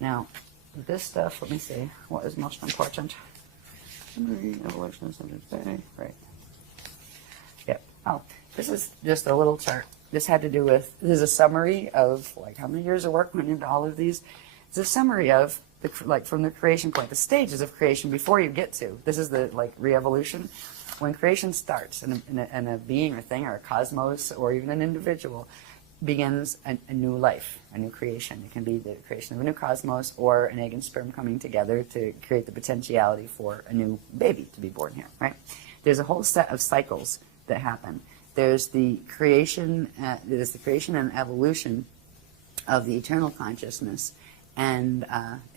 Now, this stuff, let me see, what is most important? Evolution of subject, right. Yep. Oh, this is just a little chart. This had to do with, this is a summary of like how many years of work went into all of these. It's a summary of the, like from the creation point, the stages of creation before you get to. This is the like re-evolution. When creation starts and a being or thing or a cosmos or even an individual begins a new life, a new creation. It can be the creation of a new cosmos or an egg and sperm coming together to create the potentiality for a new baby to be born here, right? There's a whole set of cycles that happen. There's the creation and evolution of the eternal consciousness, and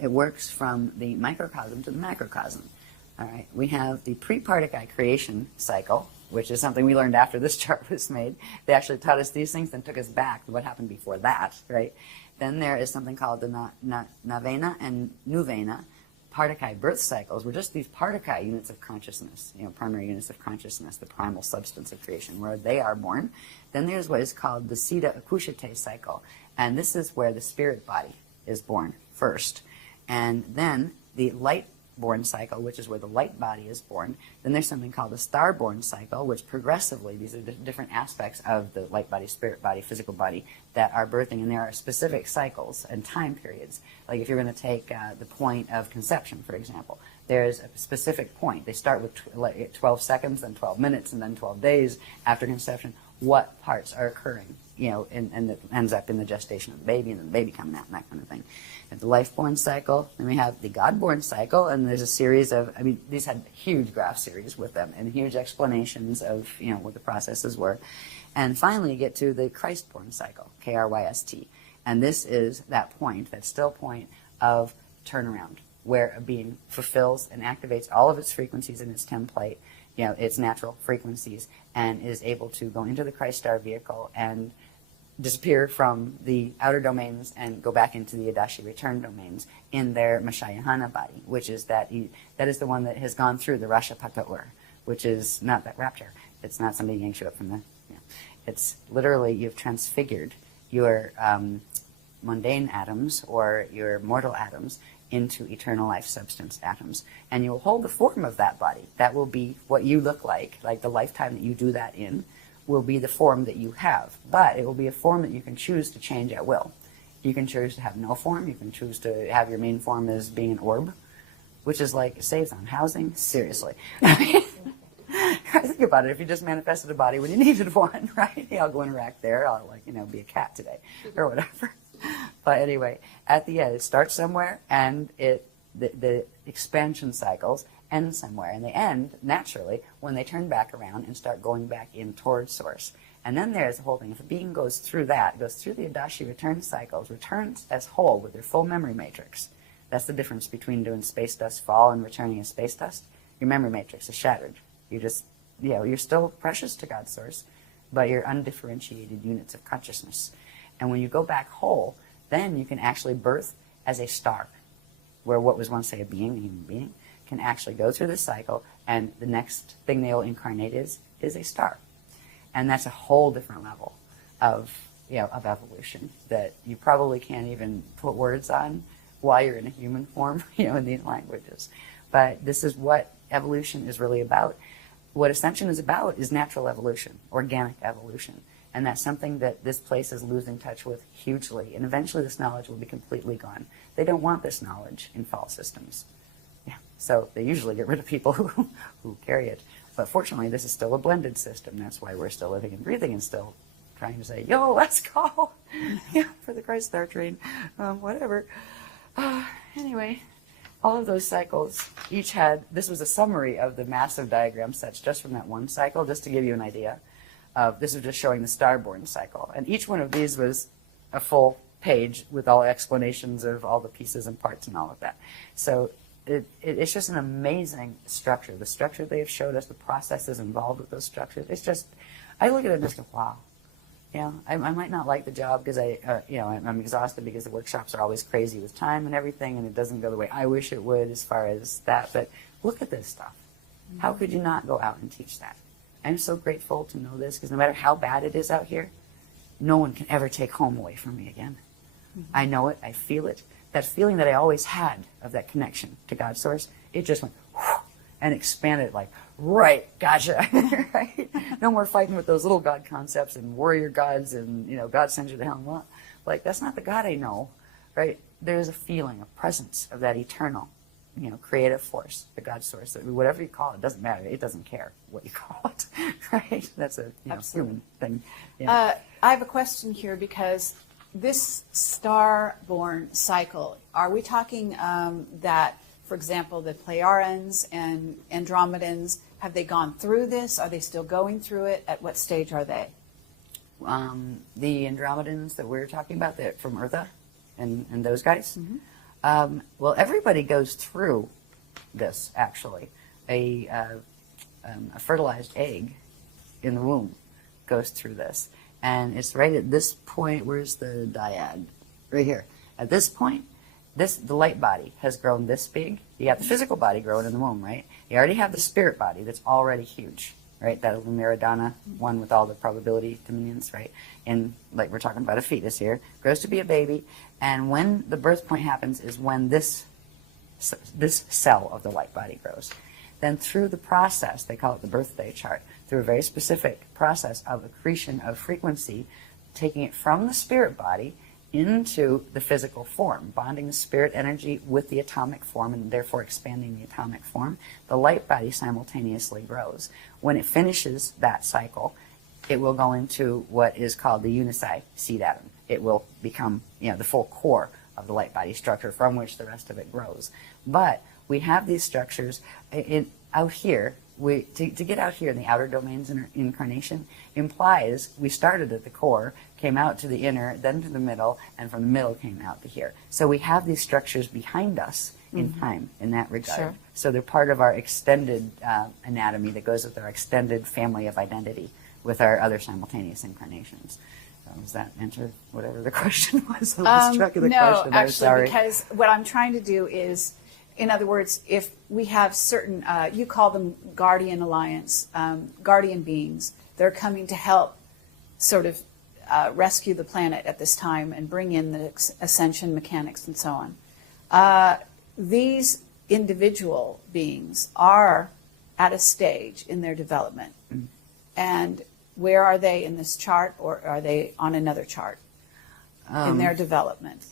it works from the microcosm to the macrocosm. All right, we have the pre-Partie creation cycle, which is something we learned after this chart was made. They actually taught us these things and took us back to what happened before that, right? Then there is something called the Novena and Novena Partie birth cycles, were just these Partie units of consciousness, primary units of consciousness, the primal substance of creation, where they are born. Then there's what is called the Siddha Akushate cycle, and this is where the spirit body is born first. And then the light-born cycle, which is where the light body is born. Then there's something called the star-born cycle, which progressively, these are the different aspects of the light body, spirit body, physical body that are birthing, and there are specific cycles and time periods. Like if you're going to take the point of conception, for example, there's a specific point. They start with 12 seconds, then 12 minutes, and then 12 days after conception. What parts are occurring, and it ends up in the gestation of the baby, and then the baby coming out, and that kind of thing. The life-born cycle, then we have the God-born cycle, and there's a series of, these had huge graph series with them, and huge explanations of, what the processes were. And finally, you get to the Christ-born cycle, K-R-Y-S-T. And this is that point, that still point of turnaround, where a being fulfills and activates all of its frequencies in its template, its natural frequencies, and is able to go into the Christ star vehicle and disappear from the outer domains and go back into the Adashi return domains in their Mashayahana body, which is that is the one that has gone through the Rasha Pataur, which is not that rapture. It's not somebody yanks you up from the, it's literally you've transfigured your mundane atoms or your mortal atoms into eternal life substance atoms. And you will hold the form of that body. That will be what you look like the lifetime that you do that in will be the form that you have. But it will be a form that you can choose to change at will. You can choose to have no form. You can choose to have your main form as being an orb, which is like, saves on housing. Seriously. Think about it. If you just manifested a body when you needed one, right? I'll go interact there. I'll be a cat today or whatever. But anyway, at the end, it starts somewhere, and the expansion cycles end somewhere, and they end naturally when they turn back around and start going back in towards source. And then there's the whole thing. If a being goes through that, goes through the Adashi return cycles, returns as whole with their full memory matrix. That's the difference between doing space dust fall and returning as space dust. Your memory matrix is shattered. You just, you're still precious to God's source, but you're undifferentiated units of consciousness. And when you go back whole, then you can actually birth as a star, where what was once, say, a human being, can actually go through this cycle, and the next thing they will incarnate is a star. And that's a whole different level of evolution that you probably can't even put words on while you're in a human form, in these languages. But this is what evolution is really about. What Ascension is about is natural evolution, organic evolution. And that's something that this place is losing touch with hugely. And eventually this knowledge will be completely gone. They don't want this knowledge in fall systems. So they usually get rid of people who carry it. But fortunately, this is still a blended system. That's why we're still living and breathing and still trying to say, yo, let's go for the Christ Star train, whatever. Anyway, all of those cycles each had, this was a summary of the massive diagram sets just from that one cycle, just to give you an idea. This is just showing the star-born cycle. And each one of these was a full page with all explanations of all the pieces and parts and all of that. So it's just an amazing structure. The structure they have showed us, the processes involved with those structures, it's just, I look at it and just go, wow. I might not like the job because I'm exhausted because the workshops are always crazy with time and everything, and it doesn't go the way I wish it would as far as that. But look at this stuff. How could you not go out and teach that? I'm so grateful to know this, because no matter how bad it is out here, no one can ever take home away from me again. I know it. I feel it. that feeling that I always had of that connection to God source, it just went whoosh, and expanded like, right, gotcha, right? No more fighting with those little God concepts and warrior gods and, God sends you to hell and what. Like, that's not the God I know, right? There's a feeling, a presence of that eternal, creative force, the God source, whatever you call it, doesn't matter. It doesn't care what you call it, right? That's a human thing. Yeah. I have a question here because this star-born cycle, are we talking that, for example, the Pleiadians and Andromedans, have they gone through this? Are they still going through it? At what stage are they? The Andromedans that we're talking about, from Eartha and those guys, well, everybody goes through this, actually. A fertilized egg in the womb goes through this. And it's right at this point, where's the dyad? Right here. At this point, the light body has grown this big. You got the physical body growing in the womb, right? You already have the spirit body that's already huge, right? That Lumiridana one with all the probability dominions, right? And like we're talking about a fetus here, grows to be a baby. And when the birth point happens is when this cell of the light body grows. Then through the process, they call it the birthday chart, through a very specific process of accretion of frequency, taking it from the spirit body into the physical form, bonding the spirit energy with the atomic form and therefore expanding the atomic form, the light body simultaneously grows. When it finishes that cycle, it will go into what is called the unici seed atom. It will become, the full core of the light body structure from which the rest of it grows. But we have these structures out here. To get out here in the outer domains in incarnation implies we started at the core, came out to the inner, then to the middle, and from the middle came out to here. So we have these structures behind us in time in that regard. Sure. So they're part of our extended anatomy that goes with our extended family of identity with our other simultaneous incarnations. Does that answer whatever the question was? I lost track of the question. No, actually, sorry. because what I'm trying to do is, in other words, if we have certain, you call them guardian alliance, guardian beings, they're coming to help sort of rescue the planet at this time and bring in the ascension mechanics and so on. These individual beings are at a stage in their development. And where are they in this chart, or are they on another chart in their development?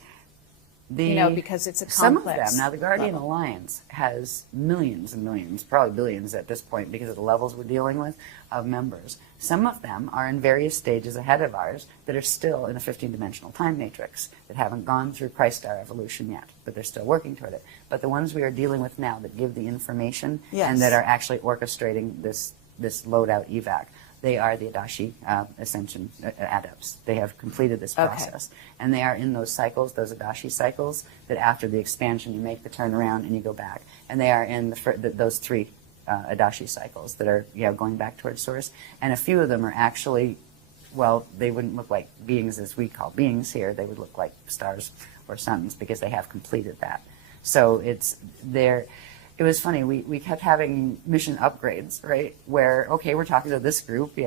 Because it's a complex. Some of them. Now, the Guardian level. Alliance has millions and millions, probably billions at this point because of the levels we're dealing with, of members. Some of them are in various stages ahead of ours that are still in a 15-dimensional time matrix, that haven't gone through Christ star evolution yet, but they're still working toward it. But the ones we are dealing with now that give the information and that are actually orchestrating this loadout evac, they are the Adashi Ascension Adepts. They have completed this process. And they are in those cycles, those Adashi cycles, that after the expansion you make the turnaround and you go back. And they are in those three Adashi cycles that are going back towards Source. And a few of them are actually, well, they wouldn't look like beings as we call beings here. They would look like stars or suns because they have completed that. So it's there. It was funny, we kept having mission upgrades, right, where, okay, we're talking to this group, we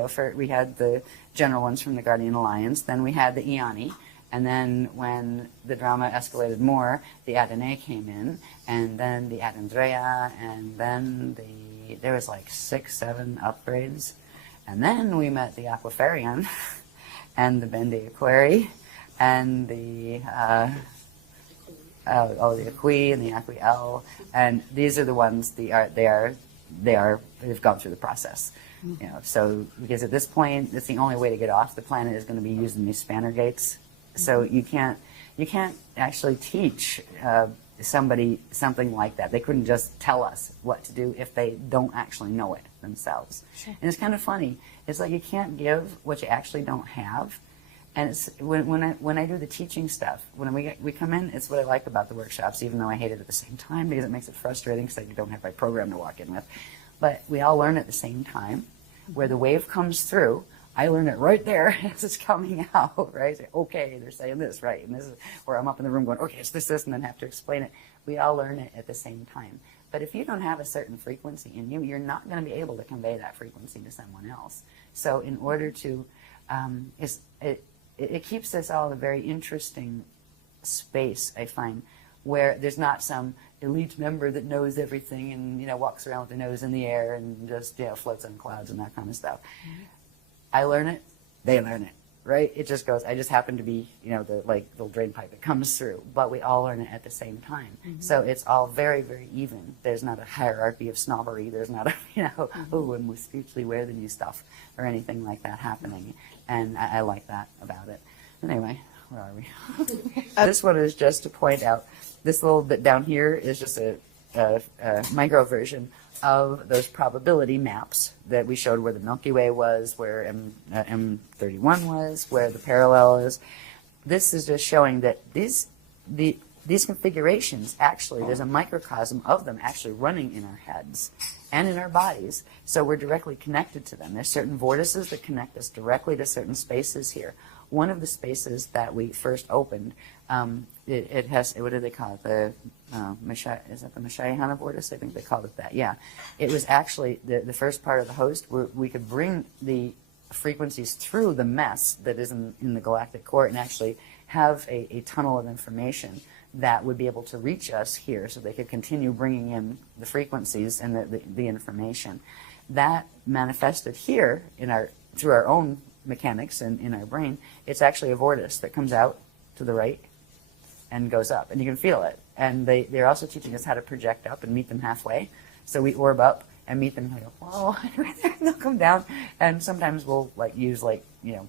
had the general ones from the Guardian Alliance, then we had the Iani, and then when the drama escalated more, the Adonai came in, and then the Adandrea, and then there was like 6, 7 upgrades, and then we met the Aquafarian, and the Bende Aquari, and the the Aqui and the Aqui-El, and these are the ones they've gone through the process. So because at this point, it's the only way to get off the planet is going to be using these spanner gates. So you can't actually teach somebody something like that. They couldn't just tell us what to do if they don't actually know it themselves. Sure. And it's kind of funny. It's like you can't give what you actually don't have. And it's when I do the teaching stuff, when we come in, it's what I like about the workshops, even though I hate it at the same time because it makes it frustrating because I don't have my program to walk in with. But we all learn at the same time. Where the wave comes through, I learn it right there as it's coming out, right? Say, okay, they're saying this, right? And this is where I'm up in the room going, okay, it's this, and then have to explain it. We all learn it at the same time. But if you don't have a certain frequency in you, you're not going to be able to convey that frequency to someone else. So in order to, it keeps us all in a very interesting space, I find, where there's not some elite member that knows everything and, walks around with their nose in the air and just, floats on clouds and that kind of stuff. I learn it, they learn it, right? It just goes, I just happen to be, the little drain pipe that comes through, but we all learn it at the same time. So it's all very, very even. There's not a hierarchy of snobbery. There's not a, oh, and we spiritually wear the new stuff or anything like that happening. And I like that about it. Anyway, where are we? This one is just to point out, this little bit down here is just a micro version of those probability maps that we showed where the Milky Way was, where M31 was, where the parallel is. This is just showing that these configurations, actually, there's a microcosm of them actually running in our heads and in our bodies. So we're directly connected to them. There's certain vortices that connect us directly to certain spaces here. One of the spaces that we first opened, it has, what do they call it? The is that the Ashayana vortice? I think they called it that. Yeah, it was actually the first part of the host where we could bring the frequencies through the mess that is in the galactic core and actually have a tunnel of information that would be able to reach us here, so they could continue bringing in the frequencies and the information. That manifested here through our own mechanics and in our brain. It's actually a vortice that comes out to the right and goes up, and you can feel it. And they're also teaching us how to project up and meet them halfway. So we orb up and meet them, and we go, whoa, and they'll come down. And sometimes we'll use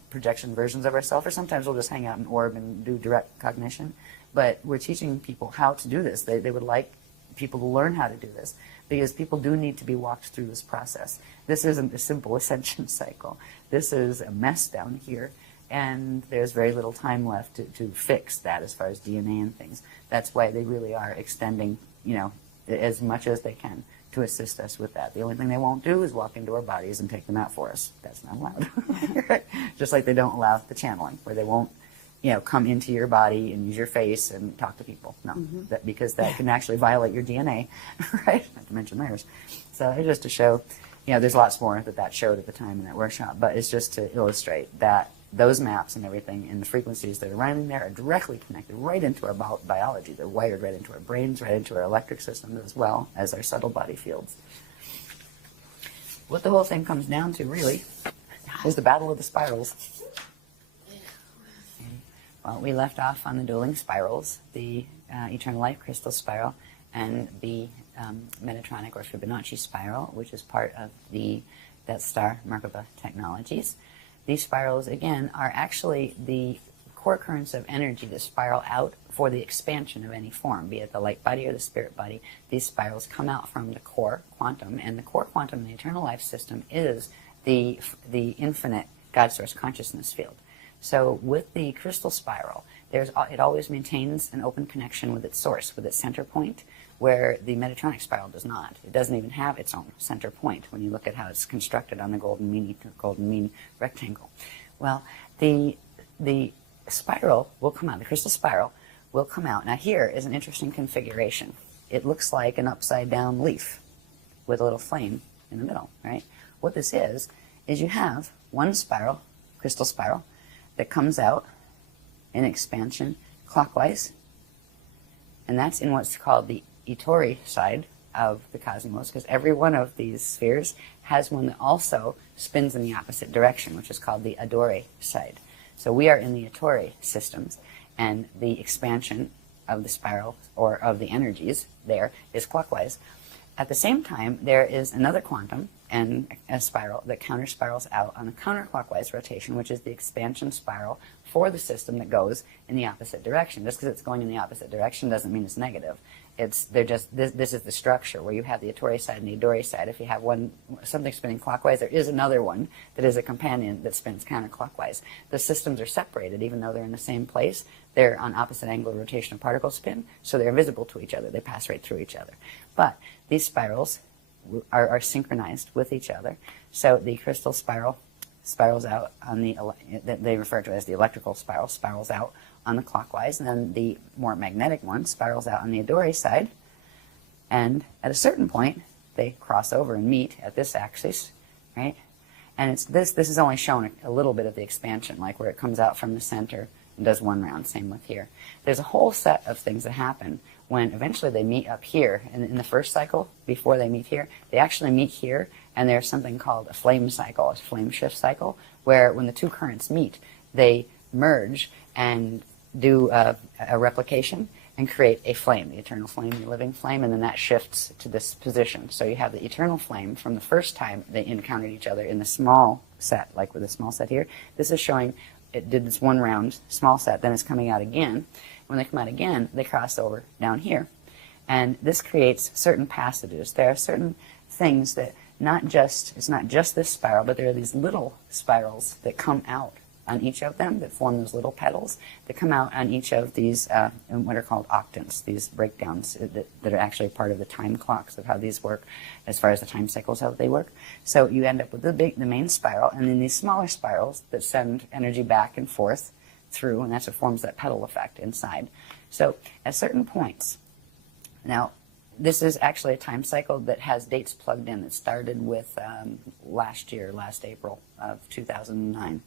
projection versions of ourselves, or sometimes we'll just hang out and orb and do direct cognition. But we're teaching people how to do this. They would like people to learn how to do this, because people do need to be walked through this process. This isn't a simple ascension cycle. This is a mess down here, and there's very little time left to fix that as far as DNA and things. That's why they really are extending, as much as they can to assist us with that. The only thing they won't do is walk into our bodies and take them out for us. That's not allowed. Just like they don't allow the channeling, where they won't come into your body and use your face and talk to people. No, because that can actually violate your DNA, right? Not to mention theirs. So it's just to show, there's lots more that showed at the time in that workshop, but it's just to illustrate that those maps and everything and the frequencies that are running there are directly connected right into our biology. They're wired right into our brains, right into our electric system, as well as our subtle body fields. What the whole thing comes down to, really, is the battle of the spirals. Well, we left off on the dueling spirals, the Eternal Life Crystal Spiral and the Metatronic or Fibonacci Spiral, which is part of the Death Star Merkaba technologies. These spirals, again, are actually the core currents of energy that spiral out for the expansion of any form, be it the light body or the spirit body. These spirals come out from the core quantum, and the core quantum in the Eternal Life system is the infinite God Source consciousness field. So with the crystal spiral, it always maintains an open connection with its source, with its center point, where the Metatronic spiral does not. It doesn't even have its own center point when you look at how it's constructed on the golden mean rectangle. Well, the spiral will come out, the crystal spiral will come out. Now here is an interesting configuration. It looks like an upside down leaf with a little flame in the middle, right? What this is you have one spiral, crystal spiral, that comes out in expansion clockwise, and that's in what's called the Itori side of the cosmos, because every one of these spheres has one that also spins in the opposite direction, which is called the Adore side. So we are in the Itori systems, and the expansion of the spiral, or of the energies there, is clockwise. At the same time, there is another quantum and a spiral that counter-spirals out on a counterclockwise rotation, which is the expansion spiral for the system that goes in the opposite direction. Just because it's going in the opposite direction doesn't mean it's negative. This is the structure where you have the Itori side and the Adore side. If you have something spinning clockwise, there is another one that is a companion that spins counterclockwise. The systems are separated, even though they're in the same place. They're on opposite angle of rotation of particle spin, so they're invisible to each other. They pass right through each other. But these spirals are synchronized with each other. So the crystal spiral spirals out on they refer to it as the electrical spiral, spirals out on the clockwise, and then the more magnetic one spirals out on the Adore side, and at a certain point they cross over and meet at this axis, right? And this is only showing a little bit of the expansion, like where it comes out from the center and does one round. Same with here. There's a whole set of things that happen when eventually they meet up here. And in the first cycle, before they meet here, they actually meet here, and there's something called a flame cycle, a flame shift cycle, where when the two currents meet, they merge and do a replication and create a flame, the eternal flame, the living flame, and then that shifts to this position. So you have the eternal flame from the first time they encountered each other in the small set, like with the small set here. This is showing it did this one round, small set, then it's coming out again. When they come out again, they cross over down here. And this creates certain passages. There are certain things that it's not just this spiral, but there are these little spirals that come out on each of them that form those little petals that come out on each of these what are called octants, these breakdowns that are actually part of the time clocks of how these work as far as the time cycles, how they work. So you end up with the main spiral, and then these smaller spirals that send energy back and forth through, and that's what forms that petal effect inside. So at certain points, now this is actually a time cycle that has dates plugged in that started with last April of 2009.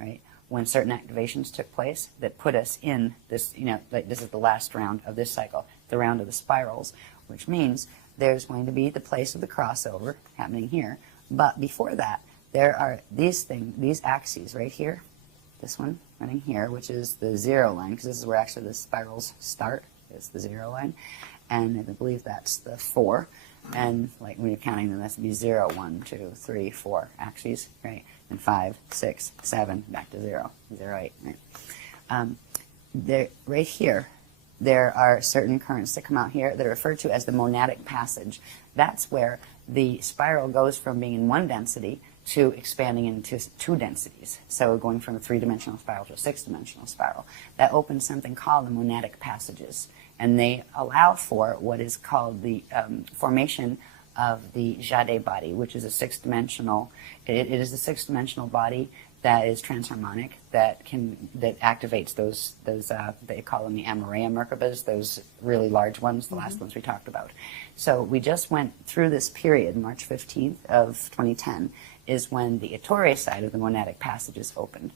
Right, when certain activations took place that put us in this, like this is the last round of this cycle, the round of the spirals, which means there's going to be the place of the crossover happening here. But before that, there are these axes right here, this one running here, which is the 0 line, because this is where actually the spirals start, is the 0 line. And I believe that's the 4. And like when you're counting them, that's to be 0, 1, 2, 3, 4 axes, right? And 5, 6, 7, back to 0, 0, 8, right? Right here, there are certain currents that come out here that are referred to as the monadic passage. That's where the spiral goes from being in one density to expanding into 2 densities. So going from a 3-dimensional spiral to a 6-dimensional spiral. That opens something called the monadic passages. And they allow for what is called the formation of the Jade body, which is a 6-dimensional, it is a 6-dimensional body that is transharmonic, that activates those they call them the Amaraya Merkabas, those really large ones, the last ones we talked about. So we just went through this period, March 15th of 2010, is when the Ettore side of the monadic passages opened.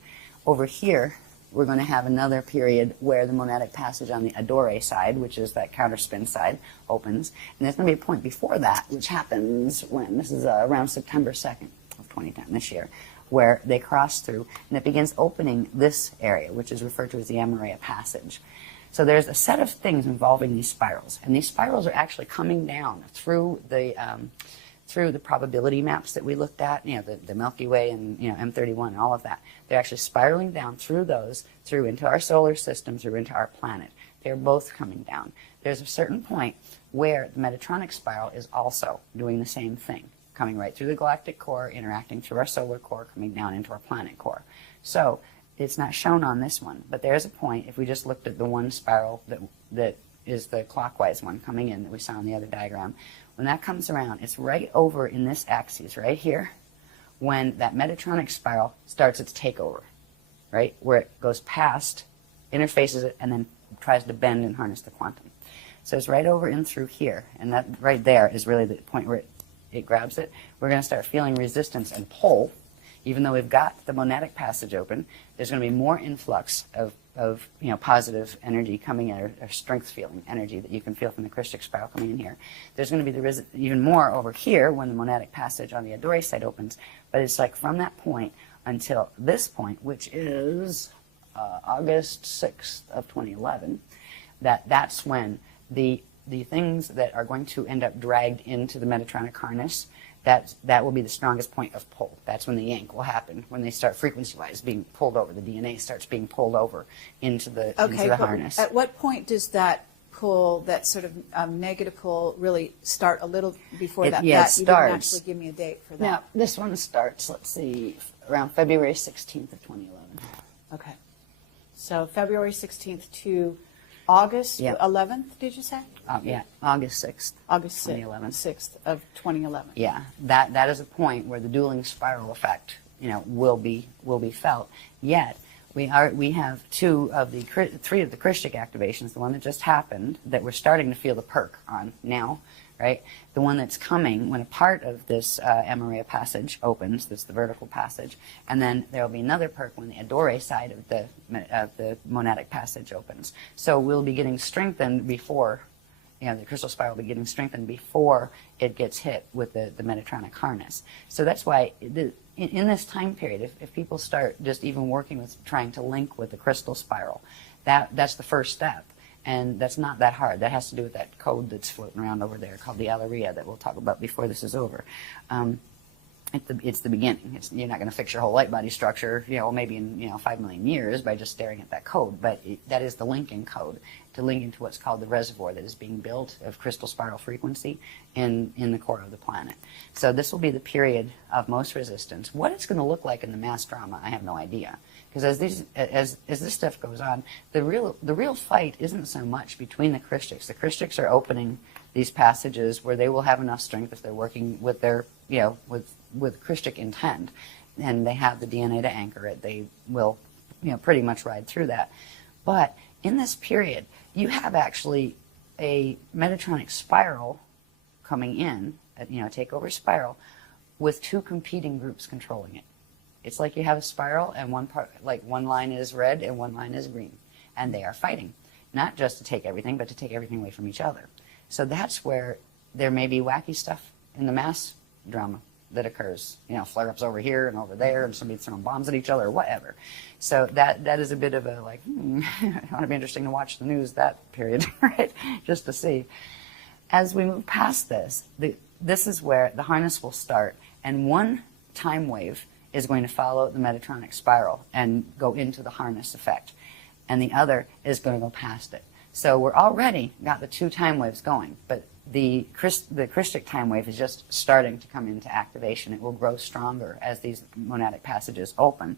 Over here, we're going to have another period where the monadic passage on the Adore side, which is that counterspin side, opens. And there's going to be a point before that, which happens when, this is around September 2nd of 2010, this year, where they cross through, and it begins opening this area, which is referred to as the Amaraya passage. So there's a set of things involving these spirals, and these spirals are actually coming down through the probability maps that we looked at, the Milky Way and M31 and all of that. They're actually spiraling down through those, through into our solar system, through into our planet. They're both coming down. There's a certain point where the Metatronic spiral is also doing the same thing, coming right through the galactic core, interacting through our solar core, coming down into our planet core. So it's not shown on this one, but there's a point, if we just looked at the one spiral that is the clockwise one coming in that we saw in the other diagram, when that comes around, it's right over in this axis right here when that Metatronic spiral starts its takeover, right, where it goes past, interfaces it, and then tries to bend and harness the quantum. So it's right over in through here, and that right there is really the point where it grabs it. We're going to start feeling resistance and pull. Even though we've got the monadic passage open, there's going to be more influx of positive energy coming in, or strength feeling energy that you can feel from the Christic spiral coming in here. There's going to be even more over here when the monadic passage on the Adore side opens, but it's like from that point until this point, which is August 6th of 2011, that's when the things that are going to end up dragged into the Metatronic harness, that will be the strongest point of pull. That's when the yank will happen, when they start frequency-wise being pulled over. The DNA starts being pulled over into the harness. At what point does that pull, that sort of negative pull, really start? A little before that? Yeah, it You starts. didn't actually give me a date for that. Now, this one starts, let's see, around February 16th of 2011. Okay. So February 16th to August Yep. 11th, did you say? Yeah, August 6th. August 2011. 6th of 2011. Yeah, that is a point where the dueling spiral effect, will be felt. Yet we have three of the Christic activations. The one that just happened, that we're starting to feel the perk on now, right? The one that's coming when a part of this Amaraya passage opens, this the vertical passage, and then there will be another perk when the Adore side of the monadic passage opens. So we'll be getting strengthened before the crystal spiral will be getting strengthened before it gets hit with the Metatronic harness. So that's why in this time period, if people start just even working with trying to link with the crystal spiral, that's the first step. And that's not that hard. That has to do with that code that's floating around over there called the Alleria that we'll talk about before this is over. It's the beginning. You're not going to fix your whole light body structure, maybe in 5 million years by just staring at that code. But that is the linking code to link into what's called the reservoir that is being built of crystal spiral frequency in the core of the planet. So this will be the period of most resistance. What it's going to look like in the mass drama, I have no idea. Because as this stuff goes on, the real fight isn't so much between the Christics. The Christics are opening these passages where they will have enough strength if they're working with their with Christic intent, and they have the DNA to anchor it. They will pretty much ride through that. But in this period, you have actually a Metatronic spiral coming in, a takeover spiral, with two competing groups controlling it. It's like you have a spiral, and one line is red and one line is green, and they are fighting, not just to take everything, but to take everything away from each other. So that's where there may be wacky stuff in the mass drama that occurs. Flare-ups over here and over there, and somebody throwing bombs at each other or whatever. So that is a bit of a it ought to be interesting to watch the news that period, right? Just to see. As we move past this, this is where the harness will start, and one time wave is going to follow the Metatronic spiral and go into the harness effect, and the other is going to go past it. So we're already got the two time waves going, but the Christic time wave is just starting to come into activation. It will grow stronger as these monadic passages open.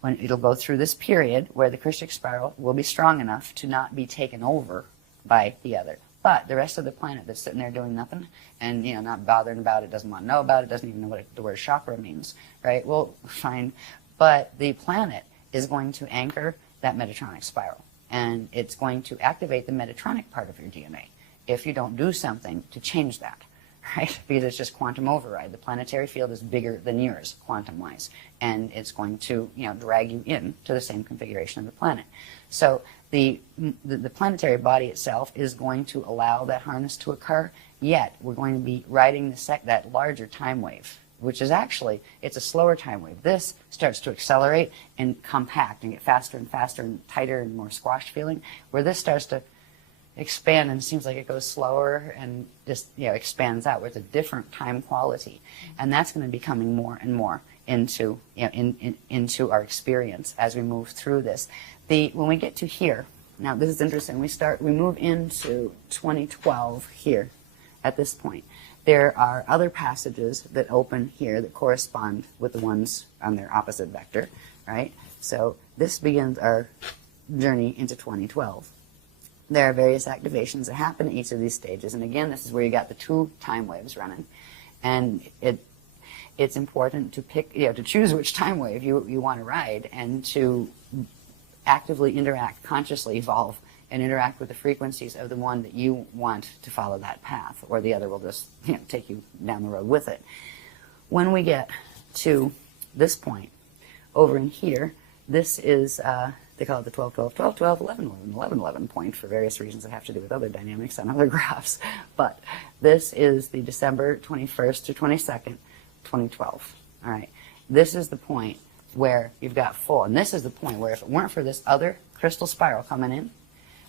When it'll go through this period where the Christic spiral will be strong enough to not be taken over by the other. But the rest of the planet that's sitting there doing nothing and not bothering about it, doesn't want to know about it, doesn't even know what the word chakra means, right? Well, fine. But the planet is going to anchor that Metatronic spiral, and it's going to activate the Metatronic part of your DNA if you don't do something to change that, right? Because it's just quantum override. The planetary field is bigger than yours, quantum-wise, and it's going to drag you in to the same configuration of the planet. So the planetary body itself is going to allow that harness to occur, yet we're going to be riding that larger time wave, which is actually, it's a slower time wave. This starts to accelerate and compact and get faster and faster and tighter and more squashed feeling, where this starts to expand and it seems like it goes slower and just expands out, where it's a different time quality. And that's going to be coming more and more into into our experience as we move through this. When we get to here, now this is interesting, we move into 2012 here at this point. There are other passages that open here that correspond with the ones on their opposite vector, right? So this begins our journey into 2012. There are various activations that happen at each of these stages, and again, this is where you got the two time waves running, and it's important to pick, to choose which time wave you want to ride, and to actively interact, consciously evolve, and interact with the frequencies of the one that you want to follow that path, or the other will just take you down the road with it. When we get to this point, over in here, this is, they call it the 12, 12, 12, 12, 11, 11, 11, 11 point for various reasons that have to do with other dynamics on other graphs. But this is the December 21st to 22nd, 2012. All right. This is the point where you've got full, and this is the point where if it weren't for this other crystal spiral coming in,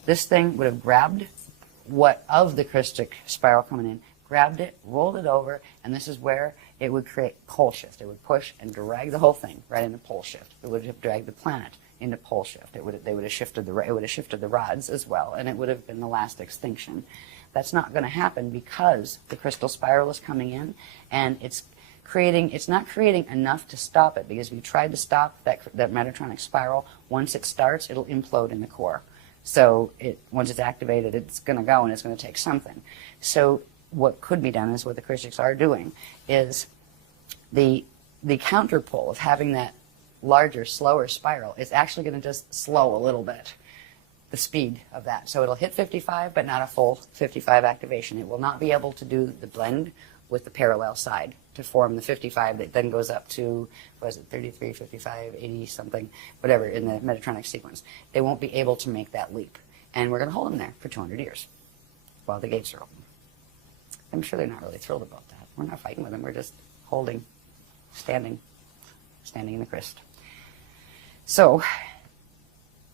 this thing would have grabbed what of the Christic spiral coming in, grabbed it, rolled it over, and this is where it would create pole shift. It would push and drag the whole thing right into pole shift. It would have dragged the planet into pole shift. They would have shifted the rods as well, and it would have been the last extinction. That's not going to happen because the crystal spiral is coming in, and it's not creating enough to stop it, because if you tried to stop that Metatronic spiral, once it starts, it'll implode in the core. So once it's activated, it's going to go, and it's going to take something. So what could be done is what the Christics are doing is the counterpole of having that larger, slower spiral is actually going to just slow a little bit the speed of that. So it'll hit 55, but not a full 55 activation. It will not be able to do the blend with the parallel side to form the 55 that then goes up to, what is it, 33, 55, 80 something, whatever, in the Metatronic sequence. They won't be able to make that leap. And we're going to hold them there for 200 years. while the gates are open. I'm sure they're not really thrilled about that. We're not fighting with them. We're just holding, standing in the crest. So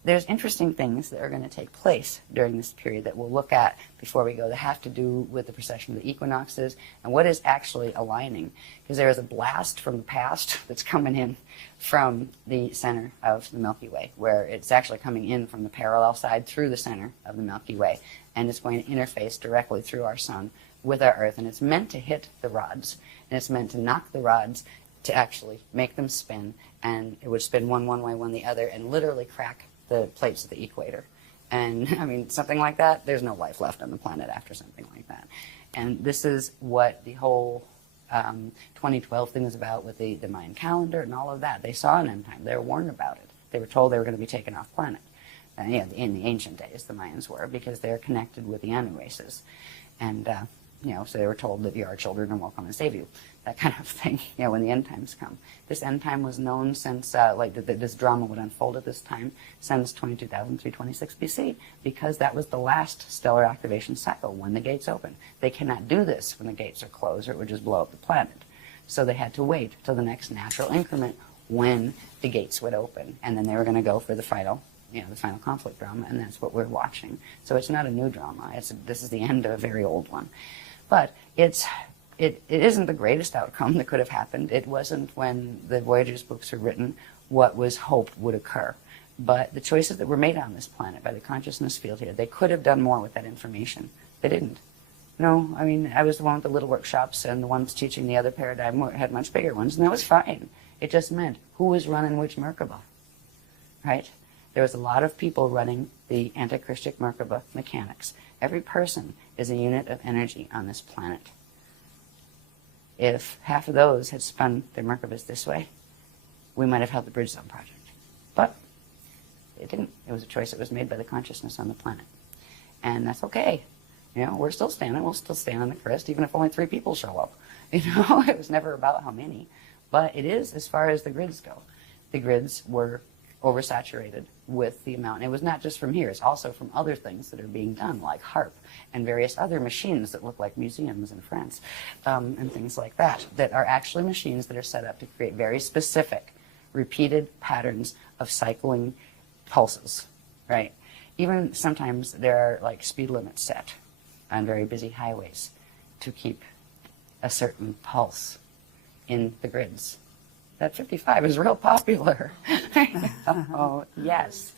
there's interesting things that are going to take place during this period that we'll look at before we go that have to do with the precession of the equinoxes and what is actually aligning. Because there is a blast from the past that's coming in from the center of the Milky Way, where it's actually coming in from the parallel side through the center of the Milky Way, and it's going to interface directly through our sun with our Earth, and it's meant to hit the rods, and it's meant to knock the rods to actually make them spin, and it would spin one way, one the other, and literally crack the plates of the equator. And I mean, something like that, there's no life left on the planet after something like that. And this is what the whole 2012 thing was about with the Mayan calendar and all of that. They saw an end time. They were warned about it. They were told they were going to be taken off planet. In the ancient days, the Mayans were, because they're connected with the Anu races. And, so they were told that our children and we'll come and save you. That kind of thing, when the end times come. This end time was known since, this drama would unfold at this time, since 22,326 BC, because that was the last stellar activation cycle when the gates open. They cannot do this when the gates are closed, or it would just blow up the planet. So they had to wait till the next natural increment when the gates would open. And then they were going to go for the final conflict drama, and that's what we're watching. So it's not a new drama. This is the end of a very old one. But it isn't the greatest outcome that could have happened. It wasn't, when the Voyagers books were written, what was hoped would occur. But the choices that were made on this planet by the consciousness field here, they could have done more with that information. They didn't. No, I mean, I was the one with the little workshops, and the ones teaching the other paradigm had much bigger ones, and that was fine. It just meant who was running which Merkaba, right? There was a lot of people running the anti-Christic Merkaba mechanics. Every person is a unit of energy on this planet. If half of those had spun their Merkabas this way, we might have held the Bridge Zone project. But it didn't. It was a choice that was made by the consciousness on the planet. And that's okay. We're still standing. We'll still stand on the crest, even if only 3 people show up. It was never about how many. But it is as far as the grids go. The grids were oversaturated with the amount. And it was not just from here. It's also from other things that are being done, like HARP and various other machines that look like museums in France, and things like that, that are actually machines that are set up to create very specific, repeated patterns of cycling pulses, right? Even sometimes there are speed limits set on very busy highways to keep a certain pulse in the grids. That 55 is real popular. Oh, yes.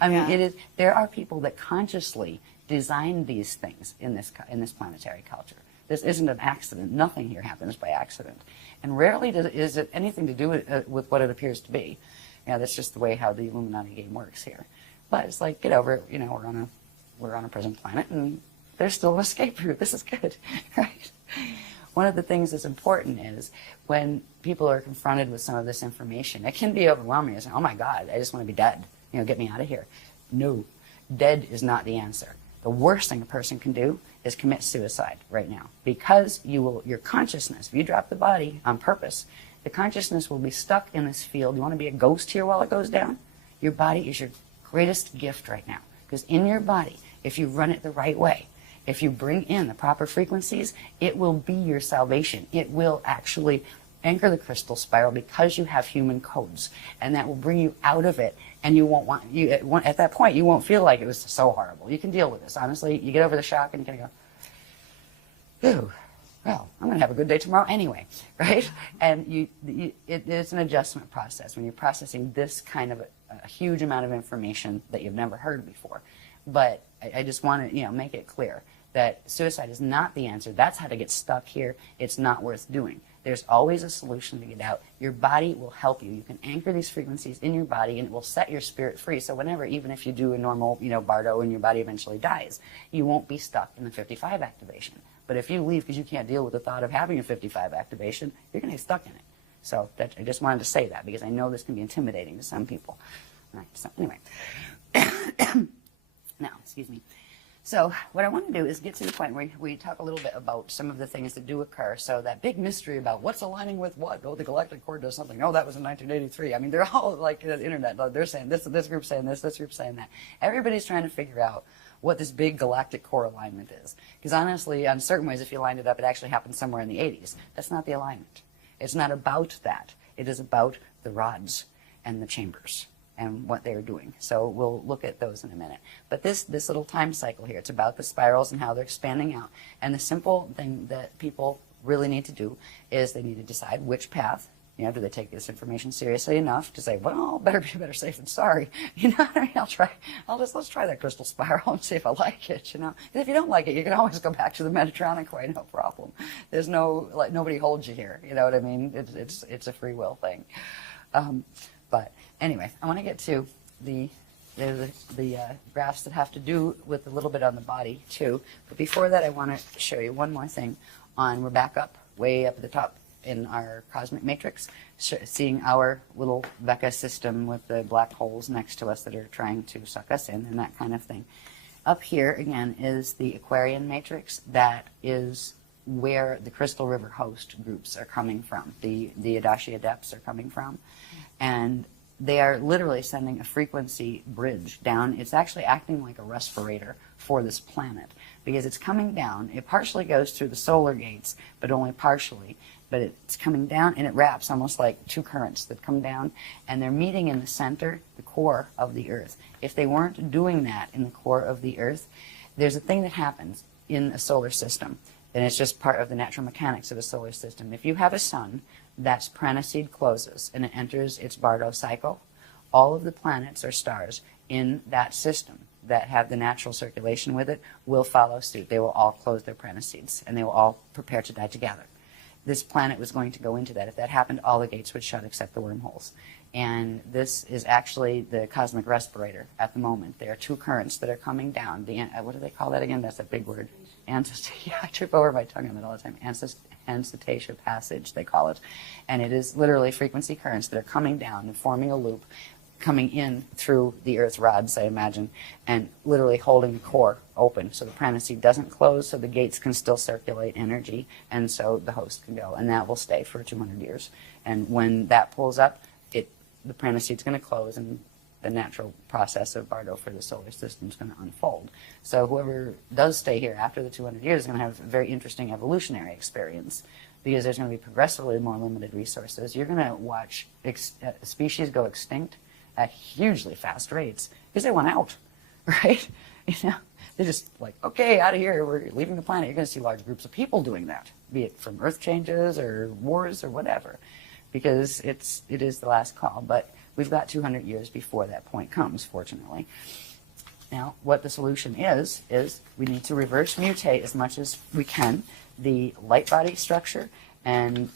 I mean, it is. There are people that consciously design these things in this planetary culture. This isn't an accident. Nothing here happens by accident. And rarely is it anything to do with what it appears to be. That's just the way how the Illuminati game works here. But it's like, get over it. We're on a prison planet, and there's still an escape route. This is good, right? One of the things that's important is when people are confronted with some of this information, it can be overwhelming. It's like, oh my God, I just want to be dead. Get me out of here. No, dead is not the answer. The worst thing a person can do is commit suicide right now, because your consciousness, if you drop the body on purpose, the consciousness will be stuck in this field. You want to be a ghost here while it goes down? Your body is your greatest gift right now, because in your body, if you run it the right way, if you bring in the proper frequencies, it will be your salvation. It will actually anchor the crystal spiral because you have human codes, and that will bring you out of it. And you won't at that point, you won't feel like it was so horrible. You can deal with this. Honestly, you get over the shock and you kind of go, ooh, well, I'm going to have a good day tomorrow anyway, right? And it's an adjustment process when you're processing this kind of a huge amount of information that you've never heard before. But I just want to make it clear that suicide is not the answer. That's how to get stuck here. It's not worth doing. There's always a solution to get out. Your body will help you. You can anchor these frequencies in your body, and it will set your spirit free. So whenever, even if you do a normal, bardo and your body eventually dies, you won't be stuck in the 55 activation. But if you leave because you can't deal with the thought of having a 55 activation, you're going to get stuck in it. So I just wanted to say that because I know this can be intimidating to some people. All right, so anyway. Now, excuse me. So what I want to do is get to the point where we talk a little bit about some of the things that do occur. So that big mystery about what's aligning with what. Oh, the galactic cord does something. Oh, that was in 1983. I mean, they're all like the internet. They're saying this group's saying this group's saying that. Everybody's trying to figure out what this big galactic core alignment is. Because honestly, on certain ways, if you lined it up, it actually happened somewhere in the 80s. That's not the alignment. It's not about that. It is about the rods and the chambers and what they're doing. So we'll look at those in a minute. But this little time cycle here, it's about the spirals and how they're expanding out. And the simple thing that people really need to do is they need to decide which path. You know, do they take this information seriously enough to say, well, better be better safe than sorry. You know what I mean? Let's try that crystal spiral and see if I like it, you know. And if you don't like it, you can always go back to the Mediterranean way, no problem. There's nobody holds you here, you know what I mean? It's a free will thing. But anyway, I want to get to the graphs that have to do with a little bit on the body too. But before that, I want to show you one more thing we're back up, way up at the top in our cosmic matrix, seeing our little Vecca system with the black holes next to us that are trying to suck us in and that kind of thing. Up here, again, is the Aquarian matrix. That is where the Crystal River host groups are coming from, the Adashi Adepts are coming from. And they are literally sending a frequency bridge down. It's actually acting like a respirator for this planet because it's coming down. It partially goes through the solar gates, but only partially. But it's coming down and it wraps almost like two currents that come down, and they're meeting in the center, the core of the Earth. If they weren't doing that in the core of the Earth, there's a thing that happens in a solar system, and it's just part of the natural mechanics of a solar system. If you have a sun that's Pranacede closes and it enters its Bardo cycle, all of the planets or stars in that system that have the natural circulation with it will follow suit. They will all close their Pranacedes, and they will all prepare to die together. This planet was going to go into that. If that happened, all the gates would shut except the wormholes. And this is actually the cosmic respirator at the moment. There are two currents that are coming down. What do they call that again? That's a big word. Yeah, I trip over my tongue on it all the time. Ancestation passage, they call it. And it is literally frequency currents that are coming down and forming a loop, coming in through the Earth rods, I imagine, and literally holding the core open so the Pranacede doesn't close, so the gates can still circulate energy, and so the host can go, and that will stay for 200 years. And when that pulls up, the Pranacede's going to close, and the natural process of Bardo for the solar system is going to unfold. So whoever does stay here after the 200 years is going to have a very interesting evolutionary experience, because there's going to be progressively more limited resources. You're going to watch species go extinct at hugely fast rates because they want out, right? You know, they're just like, okay, out of here, we're leaving the planet. You're going to see large groups of people doing that, be it from earth changes or wars or whatever, because it is the last call. But we've got 200 years before that point comes, fortunately. Now, what the solution is we need to reverse mutate as much as we can the light body structure and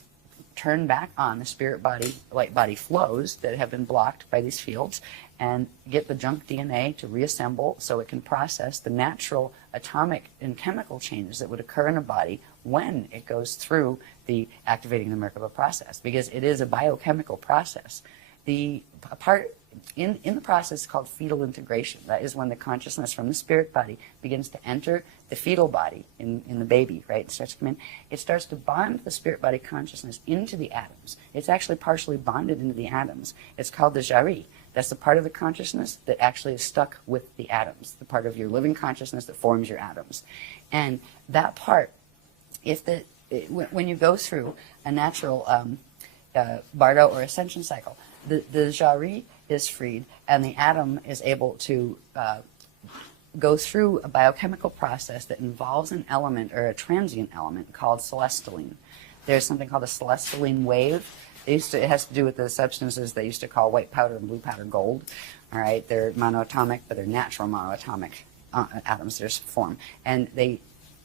turn back on the spirit body, light body flows that have been blocked by these fields, and get the junk DNA to reassemble so it can process the natural atomic and chemical changes that would occur in a body when it goes through the activating the Merkaba process, because it is a biochemical process. The part in the process called fetal integration, that is when the consciousness from the spirit body begins to enter the fetal body in the baby, right? It starts to come in. It starts to bond the spirit body consciousness into the atoms. It's actually partially bonded into the atoms. It's called the jari. That's the part of the consciousness that actually is stuck with the atoms, the part of your living consciousness that forms your atoms. And that part, when you go through a natural Bardo or ascension cycle, the jari is freed, and the atom is able to go through a biochemical process that involves an element or a transient element called celestaline. There's something called a celestaline wave. It has to do with the substances they used to call white powder and blue powder gold. All right, they're monoatomic, but they're natural monoatomic atoms that form, and they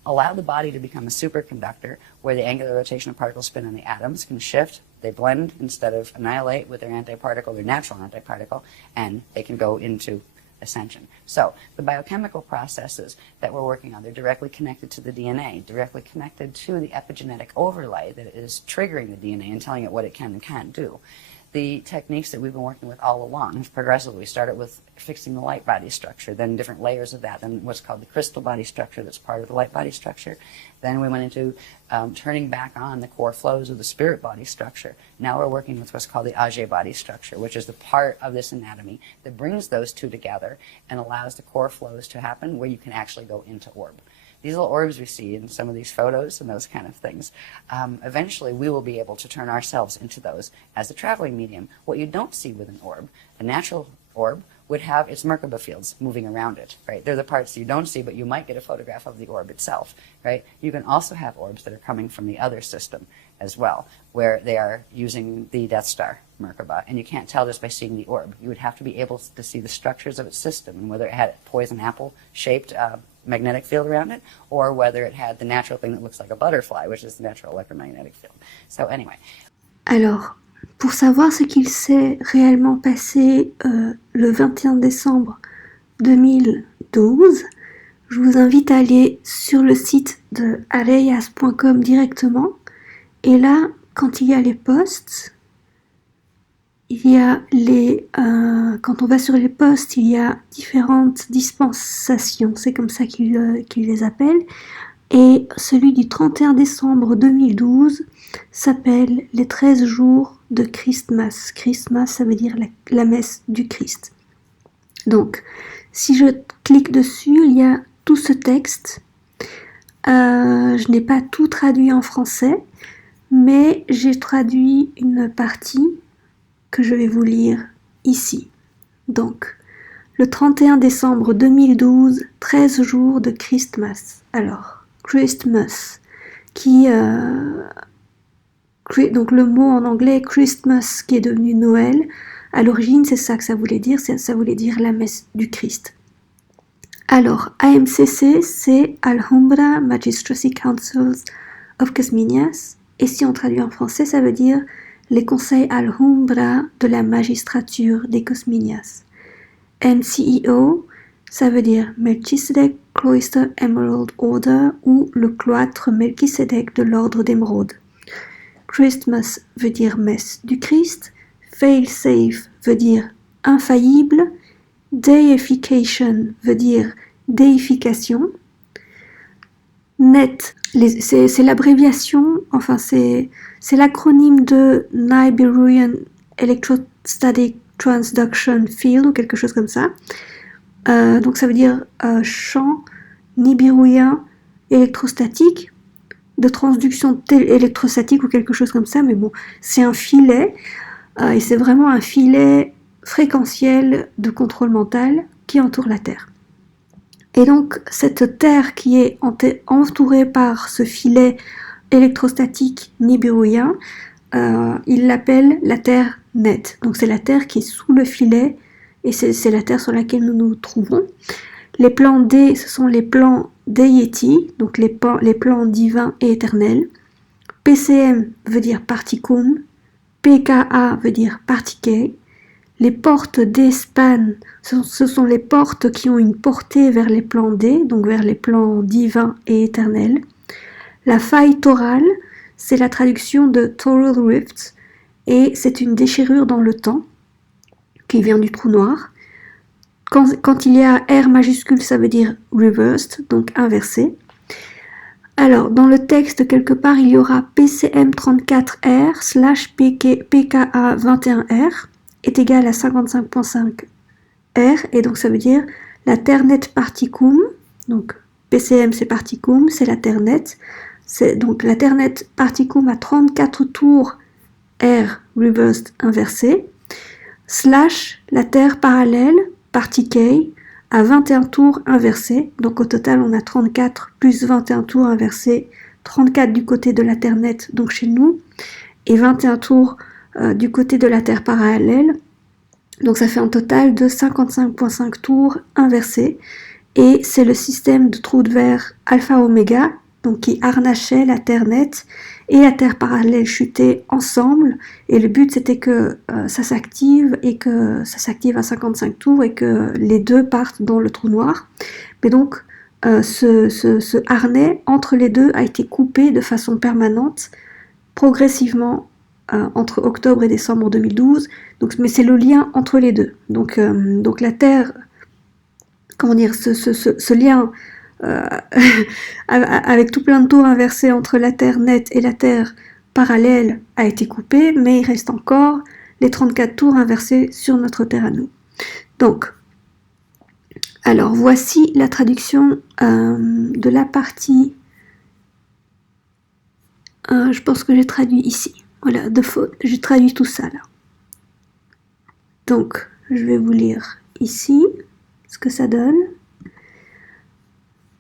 allow the body to become a superconductor where the angular rotational particle spin on the atoms can shift. They blend instead of annihilate with their antiparticle, their natural antiparticle, and they can go into ascension. So the biochemical processes that we're working on, they're directly connected to the DNA, directly connected to the epigenetic overlay that is triggering the DNA and telling it what it can and can't do. the techniques that we've been working with all along. Progressively, we started with fixing the light body structure, then different layers of that, then what's called the crystal body structure that's part of the light body structure. Then we went into turning back on the core flows of the spirit body structure. Now we're working with what's called the Ajay body structure, which is the part of this anatomy that brings those two together and allows the core flows to happen where you can actually go into orb. These little orbs we see in some of these photos and those kind of things, eventually we will be able to turn ourselves into those as a traveling medium. What you don't see with an orb, a natural orb, would have its Merkaba fields moving around it, right? They're the parts you don't see, but you might get a photograph of the orb itself, right? You can also have orbs that are coming from the other system as well, where they are using the Death Star Merkaba, and you can't tell just by seeing the orb. You would have to be able to see the structures of its system and whether it had a poison apple-shaped magnetic field around it, or whether it had the natural thing that looks like a butterfly, which is the natural electromagnetic field. So anyway. Alors, pour savoir ce qu'il s'est réellement passé le 21 décembre 2012, je vous invite à aller sur le site de arhayas.com directement. Et là, quand il y a les posts, il y a quand on va sur les posts, il y a différentes dispensations, c'est comme ça qu'ils les appellent. Et celui du 31 décembre 2012 s'appelle les 13 jours de Christmas. Christmas, ça veut dire la messe du Christ. Donc, si je clique dessus, il y a tout ce texte. Je n'ai pas tout traduit en français, mais j'ai traduit une partie que je vais vous lire ici. Donc, le 31 décembre 2012, 13 jours de Christmas. Alors, Christmas, donc le mot en anglais Christmas qui est devenu Noël, à l'origine c'est ça que ça voulait dire, ça voulait dire la messe du Christ. Alors, AMCC, c'est Alhambra Magistracy Councils of Cosminias, et si on traduit en français, ça veut dire les conseils Alhambra de la magistrature des Cosminias. MCEO, ça veut dire Melchizedek Cloister Emerald Order ou le cloître Melchizedek de l'ordre d'émeraude. Christmas veut dire messe du Christ, fail-safe veut dire infaillible, deification veut dire déification, net, c'est l'abréviation, enfin c'est l'acronyme de Nibirian Electrostatic Transduction Field ou quelque chose comme ça. Donc ça veut dire champ nibiruien électrostatique, de transduction électrostatique ou quelque chose comme ça, mais bon, c'est un filet, et c'est vraiment un filet fréquentiel de contrôle mental qui entoure la Terre. Et donc, cette Terre qui est entourée par ce filet électrostatique nibiruien, il l'appelle la Terre nette. Donc c'est la Terre qui est sous le filet, et c'est la Terre sur laquelle nous nous trouvons. Les plans D, ce sont les plans Deity, donc les plans divins et éternels. PCM veut dire Particum, PKA veut dire Particé. Les portes D-span, ce sont les portes qui ont une portée vers les plans D, donc vers les plans divins et éternels. La faille torale, c'est la traduction de Toral Rift, et c'est une déchirure dans le temps, qui vient du trou noir. Quand il y a R majuscule, ça veut dire reversed, donc inversé. Alors, dans le texte, quelque part, il y aura PCM34R / PKA21R est égal à 55.5 R, et donc ça veut dire la Terre nette Particum, donc PCM c'est Particum, c'est la Terre nette, c'est donc la Terre nette Particum à 34 tours R reversed inversé, / la Terre parallèle Particé à 21 tours inversés, donc au total on a 34 plus 21 tours inversés, 34 du côté de la Terre nette, donc chez nous, et 21 tours du côté de la Terre parallèle, donc ça fait un total de 55.5 tours inversés, et c'est le système de trous de verre alpha-oméga, donc qui harnachait la Terre nette et la Terre parallèle chutée ensemble, et le but c'était que ça s'active, et que ça s'active à 55 tours, et que les deux partent dans le trou noir. Mais donc ce harnais entre les deux a été coupé de façon permanente, progressivement entre octobre et décembre 2012. Donc, mais c'est le lien entre les deux. Donc la Terre, comment dire, ce lien avec tout plein de tours inversés entre la Terre nette et la Terre parallèle a été coupé, mais il reste encore les 34 tours inversés sur notre Terre à nous. Donc, alors voici la traduction de la partie. Je pense que j'ai traduit ici. Voilà, j'ai traduit tout ça là. Donc, je vais vous lire ici ce que ça donne.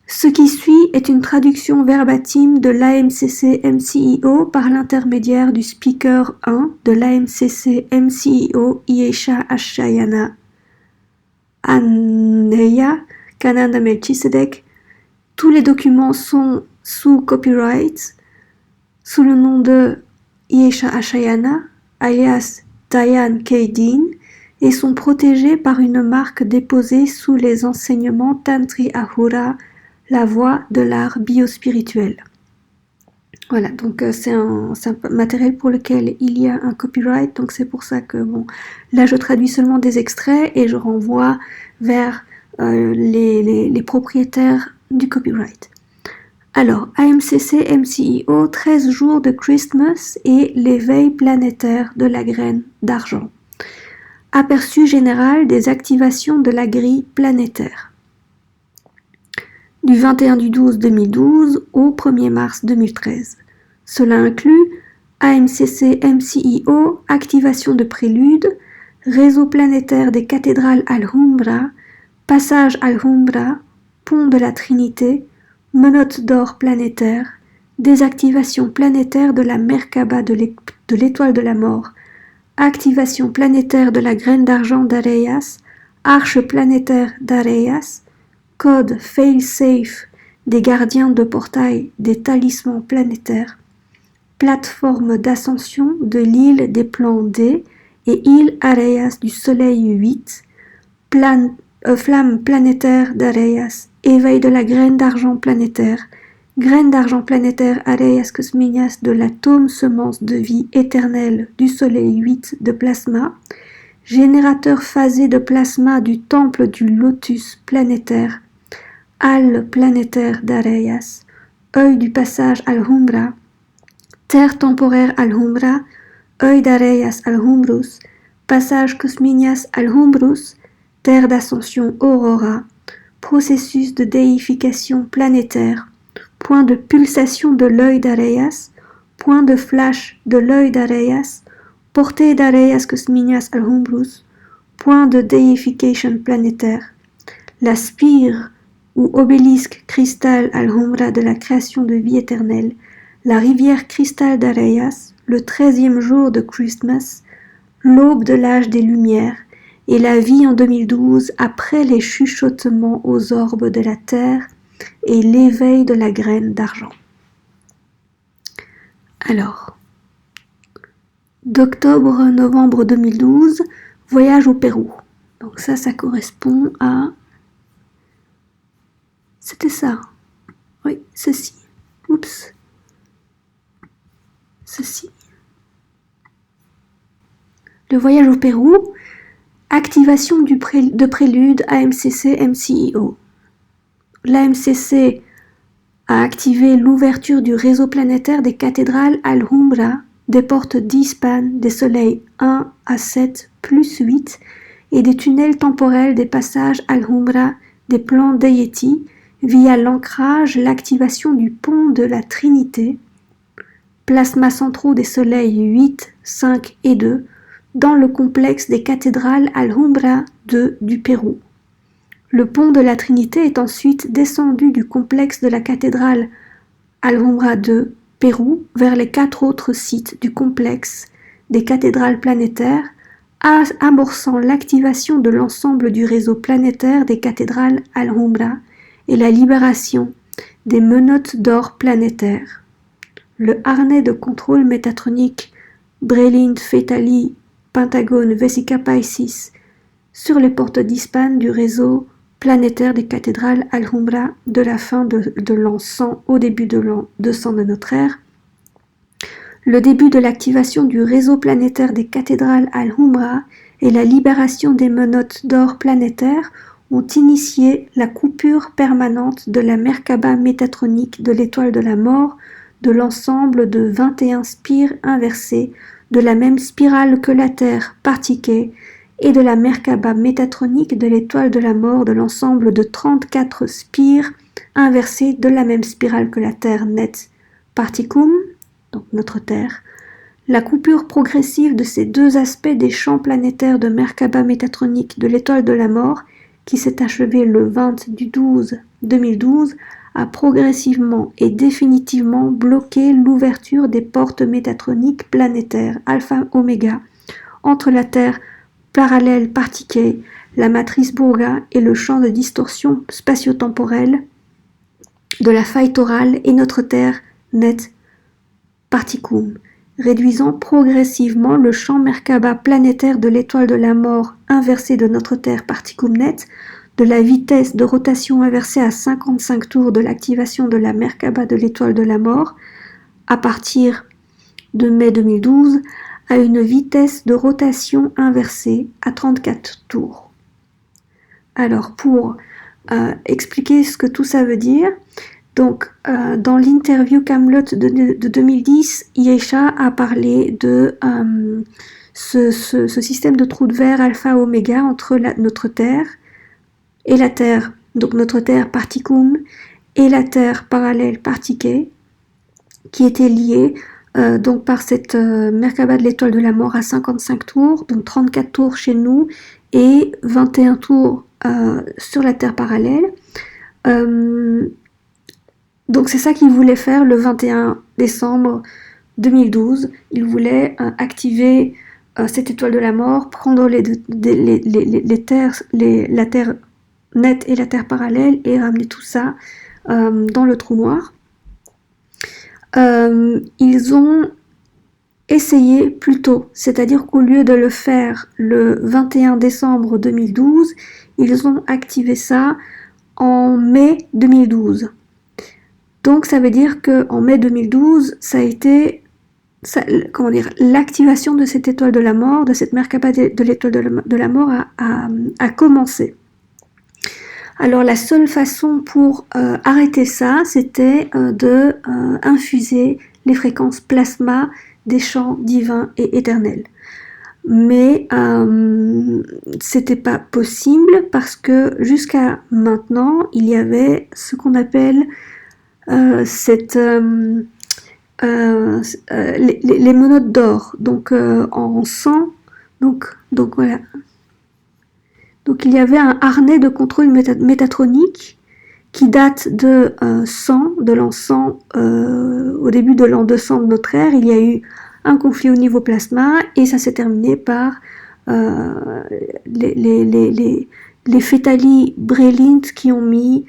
Ce qui suit est une traduction verbatim de l'AMCC-MCIO par l'intermédiaire du speaker 1 de l'AMCC-MCIO E'Asha Ashayana Arhayas Kananda Melchizedek. Tous les documents sont sous copyright, sous le nom de E'Asha Ashayana alias Diane K. Dean et sont protégés par une marque déposée sous les enseignements Tantri Ahura, la voie de l'art biospirituel. Voilà, donc c'est un matériel pour lequel il y a un copyright, donc c'est pour ça que, bon, là je traduis seulement des extraits et je renvoie vers les propriétaires du copyright. Alors, AMCC MCIO, 13 jours de Christmas et l'éveil planétaire de la graine d'argent. Aperçu général des activations de la grille planétaire. Du 21/12/2012 au 1er mars 2013. Cela inclut AMCC MCIO, activation de prélude, réseau planétaire des cathédrales Al-Humbra, passage Al-Humbra, pont de la Trinité, menottes d'or planétaire, désactivation planétaire de la Merkaba de l'étoile de la mort, activation planétaire de la graine d'argent d'Arhayas, arche planétaire d'Arhayas, code fail-safe des gardiens de portail des talismans planétaires, plateforme d'ascension de l'île des plans D et île Arhayas du soleil 8, flamme planétaire d'Arhayas, éveil de la graine d'argent planétaire Arhayas Cosminias de l'atome semence de vie éternelle du soleil 8 de plasma, générateur phasé de plasma du temple du lotus planétaire, Al planétaire d'Arhayas, œil du passage Al-Humbra, terre temporaire Al-Humbra, œil d'Arhayas Al-Humbrus, passage Cosminias Al-Humbrus, terre d'ascension Aurora, processus de déification planétaire, point de pulsation de l'œil d'Arhayas, point de flash de l'œil d'Arhayas, portée d'Arhayas Cosminias Al-Humbrus, point de déification planétaire, la spire ou obélisque cristal Al-Humbra de la création de vie éternelle, la rivière cristal d'Arhayas, le 13e jour de Christmas, l'aube de l'âge des Lumières, et la vie en 2012 après les chuchotements aux orbes de la terre et l'éveil de la graine d'argent. Alors, d'octobre-novembre 2012, voyage au Pérou. Donc ça correspond à... C'était ça. Oui, ceci. Oups. Ceci. Le voyage au Pérou, activation de prélude AMCC MCIO. L'AMCC a activé l'ouverture du réseau planétaire des cathédrales Al-Humbra, des portes d'Ispan, des soleils 1 à 7 plus 8 et des tunnels temporels des passages Al-Humbra des plans Deity via l'ancrage, l'activation du pont de la Trinité, plasma centraux des soleils 8, 5 et 2 dans le complexe des cathédrales Al-Humbra 2 du Pérou. Le pont de la Trinité est ensuite descendu du complexe de la cathédrale Al-Humbra 2 Pérou vers les 4 autres sites du complexe des cathédrales planétaires, amorçant l'activation de l'ensemble du réseau planétaire des cathédrales Al-Humbra et la libération des menottes d'or planétaires. Le harnais de contrôle métatronique Brelind Fetali Pentagone Vesica Piscis sur les portes d'Ispan du réseau planétaire des cathédrales Al-Humbra de la fin de l'an 100 au début de l'an 200 de notre ère. le début de l'activation du réseau planétaire des cathédrales Al-Humra et la libération des menottes d'or planétaires ont initié la coupure permanente de la Merkaba métatronique de l'étoile de la mort de l'ensemble de 21 spires inversées de la même spirale que la Terre, Partie, et de la Merkaba métatronique de l'étoile de la mort de l'ensemble de 34 spires inversées de la même spirale que la Terre, net, Particum, donc notre Terre. La coupure progressive de ces deux aspects des champs planétaires de Merkaba métatronique de l'étoile de la mort, qui s'est achevée le 20 du 12 2012, a progressivement et définitivement bloqué l'ouverture des portes métatroniques planétaires alpha-oméga entre la Terre parallèle Partie, la matrice Bourga et le champ de distorsion spatio-temporelle de la faille torale et notre Terre net Particum, réduisant progressivement le champ Merkaba planétaire de l'étoile de la mort inversée de notre Terre Particum net, de la vitesse de rotation inversée à 55 tours de l'activation de la Merkaba de l'étoile de la mort, à partir de mai 2012, à une vitesse de rotation inversée à 34 tours. Alors, pour expliquer ce que tout ça veut dire, donc, dans l'interview Camelot de 2010, E'Asha a parlé de ce système de trous de verre alpha-oméga entre notre Terre et la Terre, donc notre Terre Particum et la Terre parallèle Partie, qui étaient liés donc par cette Merkaba de l'étoile de la mort à 55 tours, donc 34 tours chez nous et 21 tours sur la Terre parallèle. Donc c'est ça qu'il voulait faire le 21 décembre 2012. Il voulait activer cette étoile de la mort, prendre la Terre nette et la Terre parallèle et ramener tout ça dans le trou noir. Ils ont essayé plus tôt, c'est-à-dire qu'au lieu de le faire le 21 décembre 2012, ils ont activé ça en mai 2012. Donc ça veut dire qu'en mai 2012, ça a été l'activation de cette étoile de la mort, de cette Merkaba de l'étoile de la mort a commencé. Alors la seule façon pour arrêter ça, c'était de infuser les fréquences plasma des champs divins et éternels. Mais c'était pas possible parce que jusqu'à maintenant, il y avait ce qu'on appelle les menottes d'or, donc en sang, donc voilà. Donc il y avait un harnais de contrôle métatronique qui date de l'an 100, au début de l'an 200 de notre ère. Il y a eu un conflit au niveau plasma et ça s'est terminé par les fétali Brelint qui ont mis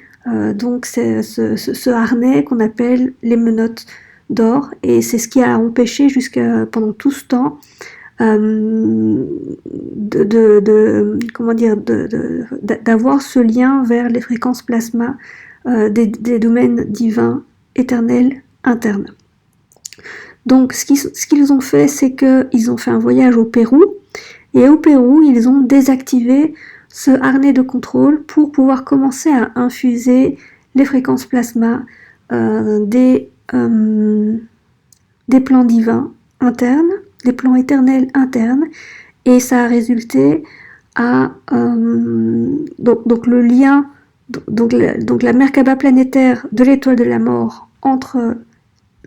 donc ce harnais qu'on appelle les menottes d'or, et c'est ce qui a empêché pendant tout ce temps d'avoir ce lien vers les fréquences plasma des domaines divins éternels internes. Donc ce qu'ils ont fait, c'est qu'ils ont fait un voyage au Pérou, et au Pérou ils ont désactivé ce harnais de contrôle pour pouvoir commencer à infuser les fréquences plasma des plans divins internes, des plans éternels internes, et ça a résulté à donc le lien, donc la Merkaba planétaire de l'étoile de la mort entre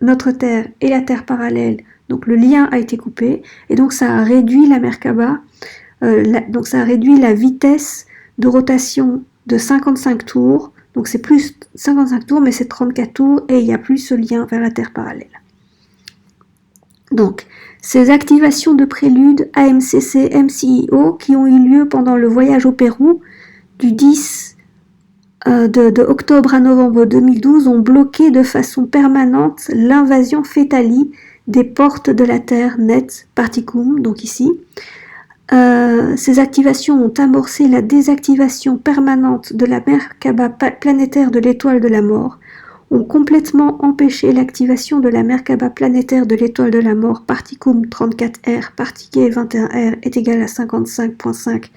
notre Terre et la Terre parallèle. Donc le lien a été coupé, et donc ça a réduit la Merkaba. Donc ça a réduit la vitesse de rotation de 55 tours, donc c'est plus 55 tours mais c'est 34 tours, et il n'y a plus ce lien vers la Terre parallèle. Donc ces activations de prélude AMCC MCIO qui ont eu lieu pendant le voyage au Pérou du 10 de octobre à novembre 2012 ont bloqué de façon permanente l'invasion fétali des portes de la Terre net Particum, donc ici. Ces activations ont amorcé la désactivation permanente de la Merkaba planétaire de l'étoile de la mort, ont complètement empêché l'activation de la Merkaba planétaire de l'étoile de la mort Particum 34R, Partie 21R est égal à 55.5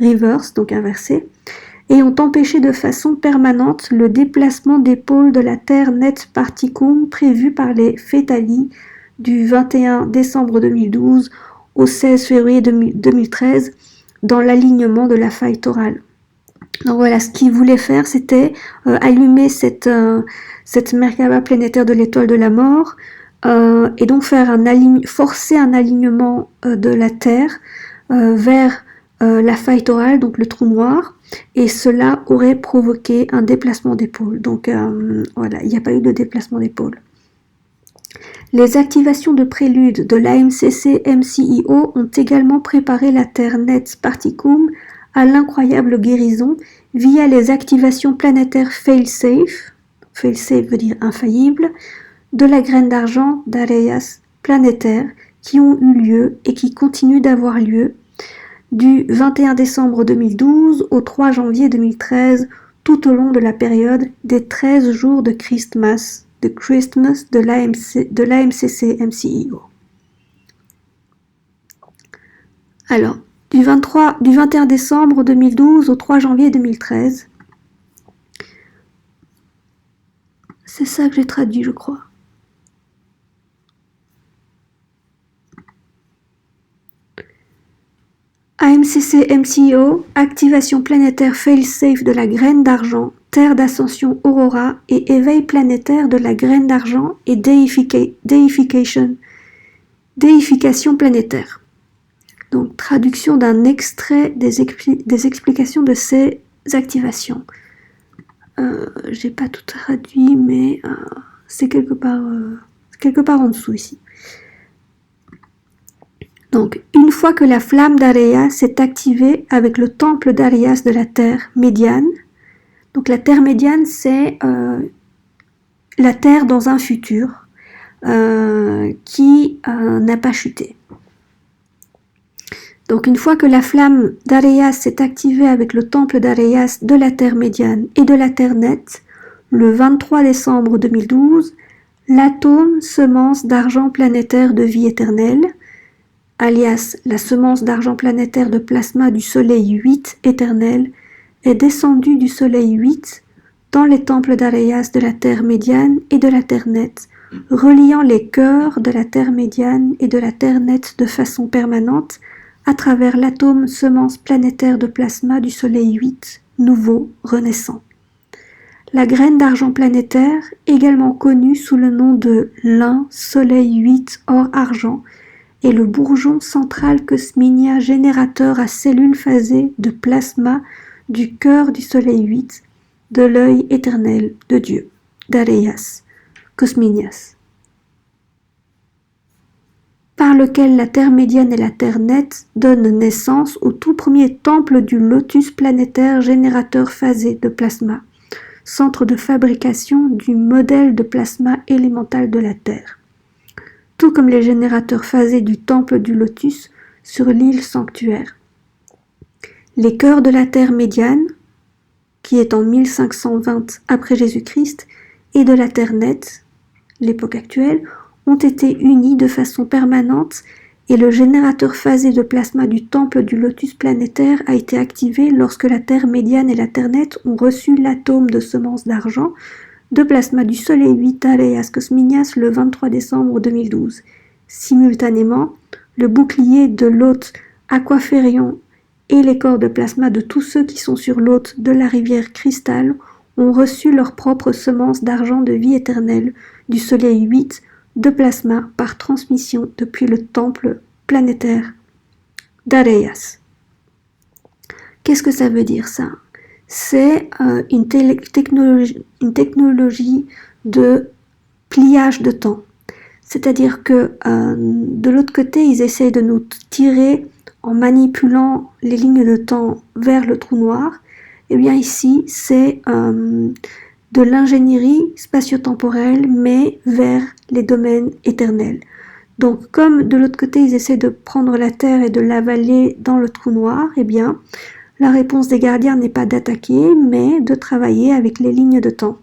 reverse, donc inversé, et ont empêché de façon permanente le déplacement des pôles de la Terre nette Particum prévu par les Fétali du 21 décembre 2012 au 16 février 2013 dans l'alignement de la faille torale. Donc voilà, ce qu'ils voulaient faire, c'était allumer cette Merkaba planétaire de l'étoile de la mort et donc faire forcer un alignement de la Terre vers la faille torale, donc le trou noir, et cela aurait provoqué un déplacement des pôles. Donc voilà, il n'y a pas eu de déplacement des pôles. Les activations de prélude de l'AMCC-MCIO ont également préparé la Terre nette Particum à l'incroyable guérison via les activations planétaires fail-safe veut dire infaillible, de la graine d'argent d'Arhayas planétaire qui ont eu lieu et qui continuent d'avoir lieu du 21 décembre 2012 au 3 janvier 2013 tout au long de la période des 13 jours de Christmas de l'AMCC-MCIO. Alors, du 21 décembre 2012 au 3 janvier 2013. C'est ça que j'ai traduit, je crois. AMCC-MCIO, activation planétaire fail-safe de la graine d'argent, terre d'ascension aurora et éveil planétaire de la graine d'argent et déification planétaire. Donc, traduction d'un extrait des explications de ces activations. J'ai pas tout traduit, mais c'est quelque part en dessous ici. Donc, une fois que la flamme d'Arhayas s'est activée avec le temple d'Arhayas de la Terre médiane, donc la Terre médiane, c'est la Terre dans un futur qui n'a pas chuté. Donc une fois que la flamme d'Arhayas s'est activée avec le temple d'Arhayas de la Terre médiane et de la Terre nette, le 23 décembre 2012, l'atome semence d'argent planétaire de vie éternelle, alias la semence d'argent planétaire de plasma du Soleil 8 éternel, est descendu du Soleil 8 dans les temples d'Arhayas de la Terre médiane et de la Terre nette, reliant les cœurs de la Terre médiane et de la Terre nette de façon permanente à travers l'atome semence planétaire de plasma du Soleil 8, nouveau, renaissant. La graine d'argent planétaire, également connue sous le nom de lin Soleil 8 or argent, est le bourgeon central cosminia générateur à cellules phasées de plasma du cœur du Soleil 8, de l'œil éternel de Dieu, d'Arhayas, cosminias, par lequel la Terre médiane et la Terre nette donnent naissance au tout premier temple du lotus planétaire générateur phasé de plasma, centre de fabrication du modèle de plasma élémental de la Terre, tout comme les générateurs phasés du temple du lotus sur l'île sanctuaire. Les cœurs de la Terre médiane, qui est en 1520 après Jésus-Christ, et de la Terre nette, l'époque actuelle, ont été unis de façon permanente et le générateur phasé de plasma du temple du lotus planétaire a été activé lorsque la Terre médiane et la Terre nette ont reçu l'atome de semence d'argent de plasma du Soleil 8 Arhayas Cosminias le 23 décembre 2012. Simultanément, le bouclier de l'hôte Aquaférion et les corps de plasma de tous ceux qui sont sur l'hôte de la rivière Cristal ont reçu leur propre semence d'argent de vie éternelle du Soleil 8 de plasma par transmission depuis le temple planétaire d'Arhayas. Qu'est-ce que ça veut dire ça ? C'est une technologie de pliage de temps. C'est-à-dire que de l'autre côté, ils essayent de nous tirer en manipulant les lignes de temps vers le trou noir. Et bien ici, c'est de l'ingénierie spatio-temporelle, mais vers les domaines éternels. Donc, comme de l'autre côté, ils essaient de prendre la Terre et de l'avaler dans le trou noir, eh bien, la réponse des gardiens n'est pas d'attaquer, mais de travailler avec les lignes de temps.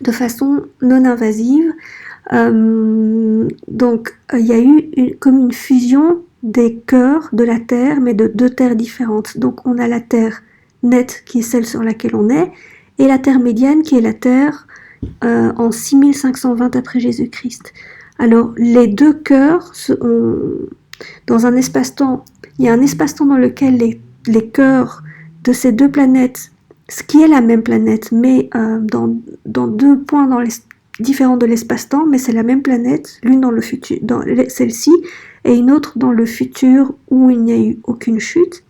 de façon non invasive. Donc, il y a eu comme une fusion des cœurs de la Terre, mais de deux terres différentes. Donc, on a la Terre nette, qui est celle sur laquelle on est, et la Terre médiane, qui est la Terre en 6520 après Jésus-Christ. Alors, les deux cœurs, dans un espace-temps, il y a un espace-temps dans lequel les cœurs de ces deux planètes, ce qui est la même planète, mais dans deux points différents de l'espace-temps, mais c'est la même planète, l'une dans le futur, dans celle-ci, et une autre dans le futur où il n'y a eu aucune chute.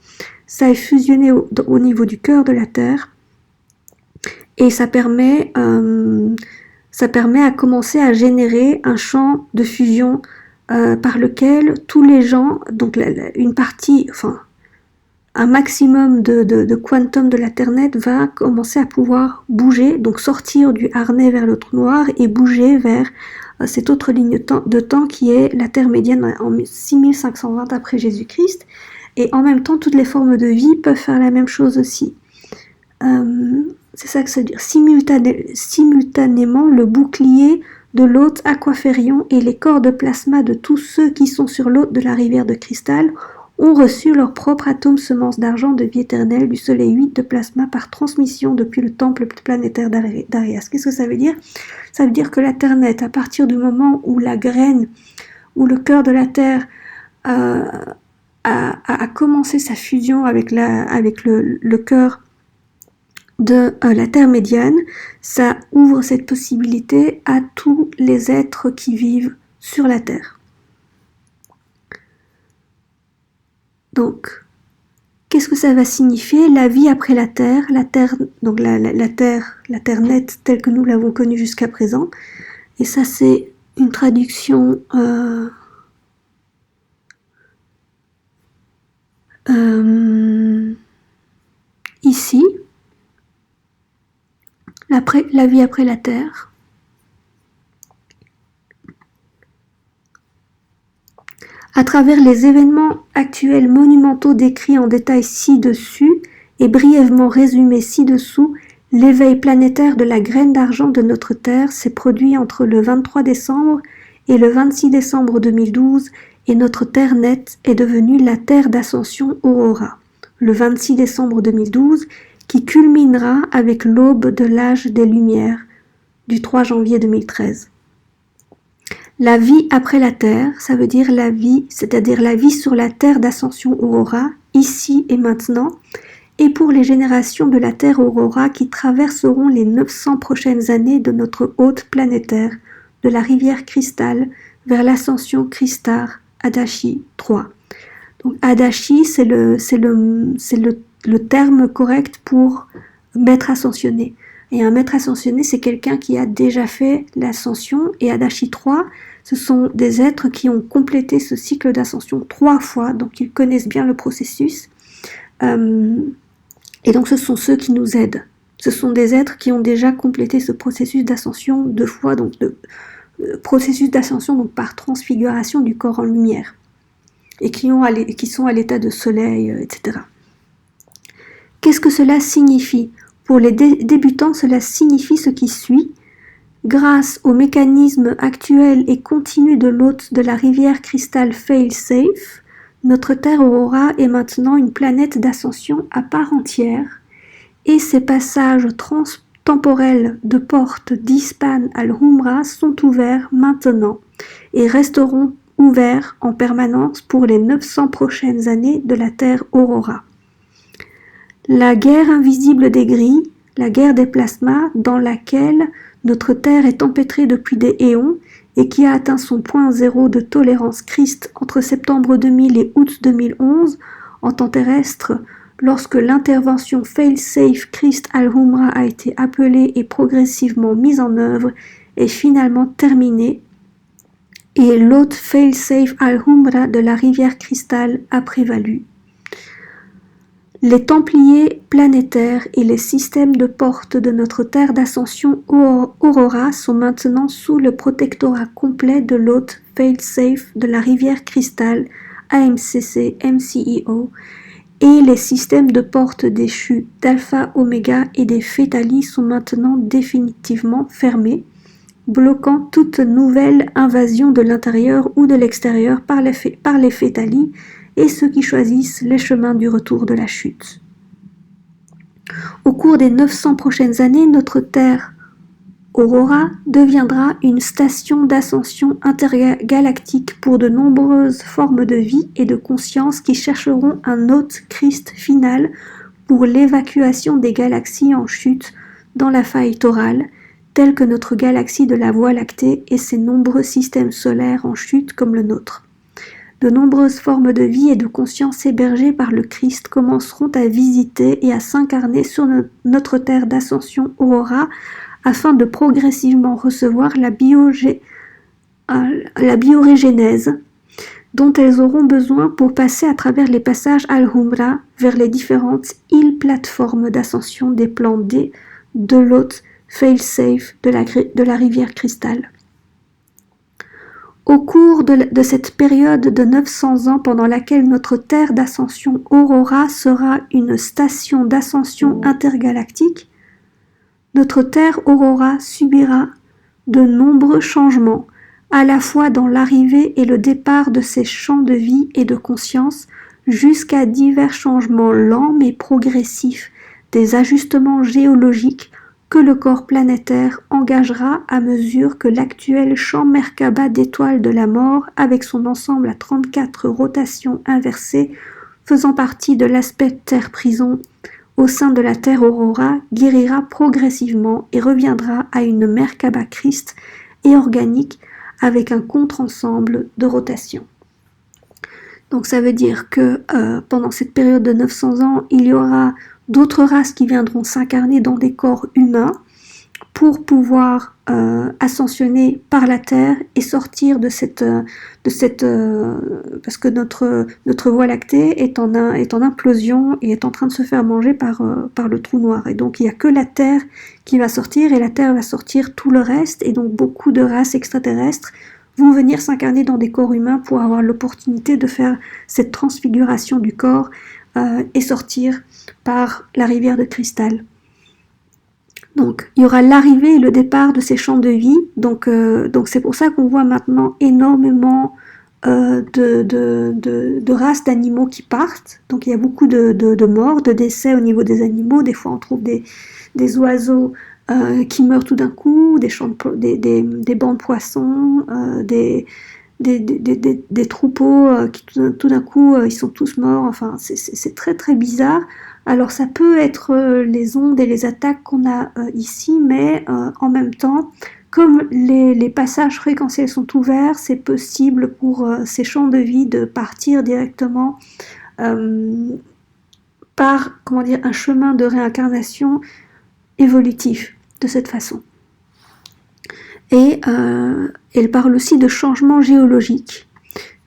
Ça est fusionné au niveau du cœur de la Terre, et ça permet à commencer à générer un champ de fusion par lequel tous les gens, donc une partie, enfin un maximum de quantum de la Terre nette va commencer à pouvoir bouger, donc sortir du harnais vers le trou noir et bouger vers cette autre ligne de temps qui est la Terre médiane en 6520 après Jésus-Christ. Et en même temps, toutes les formes de vie peuvent faire la même chose aussi. C'est ça que ça veut dire. Simultanément, le bouclier de l'hôte Aquaférion et les corps de plasma de tous ceux qui sont sur l'hôte de la rivière de cristal ont reçu leur propre atome semence d'argent de vie éternelle du soleil 8 de plasma par transmission depuis le temple planétaire d'Arhayas. Qu'est-ce que ça veut dire? Ça veut dire que la Terre nette, à partir du moment où la graine, où le cœur de la Terre a commencé sa fusion avec le cœur de la Terre médiane, ça ouvre cette possibilité à tous les êtres qui vivent sur la Terre. Donc, qu'est-ce que ça va signifier? La vie après la Terre, donc la Terre nette telle que nous l'avons connue jusqu'à présent. Et ça, c'est une traduction ici. La vie après la Terre. À travers les événements actuels monumentaux décrits en détail ci-dessus et brièvement résumés ci-dessous, l'éveil planétaire de la graine d'argent de notre Terre s'est produit entre le 23 décembre et le 26 décembre 2012 et notre Terre nette est devenue la Terre d'Ascension Aurora, le 26 décembre 2012, qui culminera avec l'aube de l'âge des Lumières du 3 janvier 2013. La vie après la Terre, ça veut dire la vie, c'est-à-dire la vie sur la Terre d'Ascension Aurora, ici et maintenant, et pour les générations de la Terre Aurora qui traverseront les 900 prochaines années de notre hôte planétaire, de la rivière Cristal vers l'ascension Cristar, Adachi 3. Donc Adachi, c'est le terme correct pour maître ascensionné. Et un maître ascensionné, c'est quelqu'un qui a déjà fait l'ascension, et Adachi 3, ce sont des êtres qui ont complété ce cycle d'ascension 3 fois, donc ils connaissent bien le processus. Et donc ce sont ceux qui nous aident. Ce sont des êtres qui ont déjà complété ce processus d'ascension 2 fois, donc processus d'ascension donc par transfiguration du corps en lumière, et qui sont à l'état de soleil, etc. Qu'est-ce que cela signifie? Pour les débutants, cela signifie ce qui suit. Grâce au mécanisme actuel et continu de l'hôte de la rivière Cristal Fail-Safe, notre Terre Aurora est maintenant une planète d'ascension à part entière et ses passages temporels de porte d'Ispan al-Humra sont ouverts maintenant et resteront ouverts en permanence pour les 900 prochaines années de la Terre Aurora. La guerre invisible des grilles, la guerre des plasmas dans laquelle notre Terre est empêtrée depuis des éons et qui a atteint son point zéro de tolérance Christ entre septembre 2000 et août 2011 en temps terrestre, lorsque l'intervention Fail-Safe Christ al-Humra a été appelée et progressivement mise en œuvre, est finalement terminée et l'hôte Fail-Safe al-Humra de la rivière Cristal a prévalu. Les Templiers planétaires et les systèmes de portes de notre Terre d'Ascension Aurora sont maintenant sous le protectorat complet de l'hôte Fail-Safe de la rivière Cristal, AMCC, MCEO, et les systèmes de portes déchues d'alpha, oméga et des fétali sont maintenant définitivement fermés, bloquant toute nouvelle invasion de l'intérieur ou de l'extérieur par les fétali et ceux qui choisissent les chemins du retour de la chute. Au cours des 900 prochaines années, notre Terre Aurora deviendra une station d'ascension intergalactique pour de nombreuses formes de vie et de conscience qui chercheront un hôte Christ final pour l'évacuation des galaxies en chute dans la faille torale, telle que notre galaxie de la Voie lactée et ses nombreux systèmes solaires en chute comme le nôtre. De nombreuses formes de vie et de conscience hébergées par le Christ commenceront à visiter et à s'incarner sur notre terre d'ascension Aurora afin de progressivement recevoir la biorégénèse dont elles auront besoin pour passer à travers les passages Al-Humra vers les différentes îles plateformes d'ascension des plans D de l'hôte fail-safe de la rivière Cristal. Au cours de cette période de 900 ans pendant laquelle notre terre d'ascension Aurora sera une station d'ascension intergalactique, notre terre Aurora subira de nombreux changements, à la fois dans l'arrivée et le départ de ses champs de vie et de conscience, jusqu'à divers changements lents mais progressifs, des ajustements géologiques que le corps planétaire engagera à mesure que l'actuel champ Merkaba d'étoiles de la mort, avec son ensemble à 34 rotations inversées, faisant partie de l'aspect Terre-prison, au sein de la Terre Aurora, guérira progressivement et reviendra à une Merkaba Christ et organique avec un contre-ensemble de rotation. Donc ça veut dire que pendant cette période de 900 ans, il y aura d'autres races qui viendront s'incarner dans des corps humains pour pouvoir ascensionner par la Terre et sortir de cette parce que notre Voie lactée est en implosion et est en train de se faire manger par le trou noir. Et donc il n'y a que la Terre qui va sortir et la Terre va sortir tout le reste. Et donc beaucoup de races extraterrestres vont venir s'incarner dans des corps humains pour avoir l'opportunité de faire cette transfiguration du corps et sortir par la rivière de cristal. Donc, il y aura l'arrivée et le départ de ces champs de vie. Donc c'est pour ça qu'on voit maintenant énormément de races d'animaux qui partent. Donc, il y a beaucoup de morts, de décès au niveau des animaux. Des fois, on trouve des oiseaux qui meurent tout d'un coup, des bancs de poissons, des troupeaux qui tout d'un coup ils sont tous morts. Enfin, c'est très très bizarre. Alors ça peut être les ondes et les attaques qu'on a ici, mais en même temps, comme les passages fréquentiels sont ouverts, c'est possible pour ces champs de vie de partir directement par un chemin de réincarnation évolutif de cette façon. Et elle parle aussi de changements géologiques.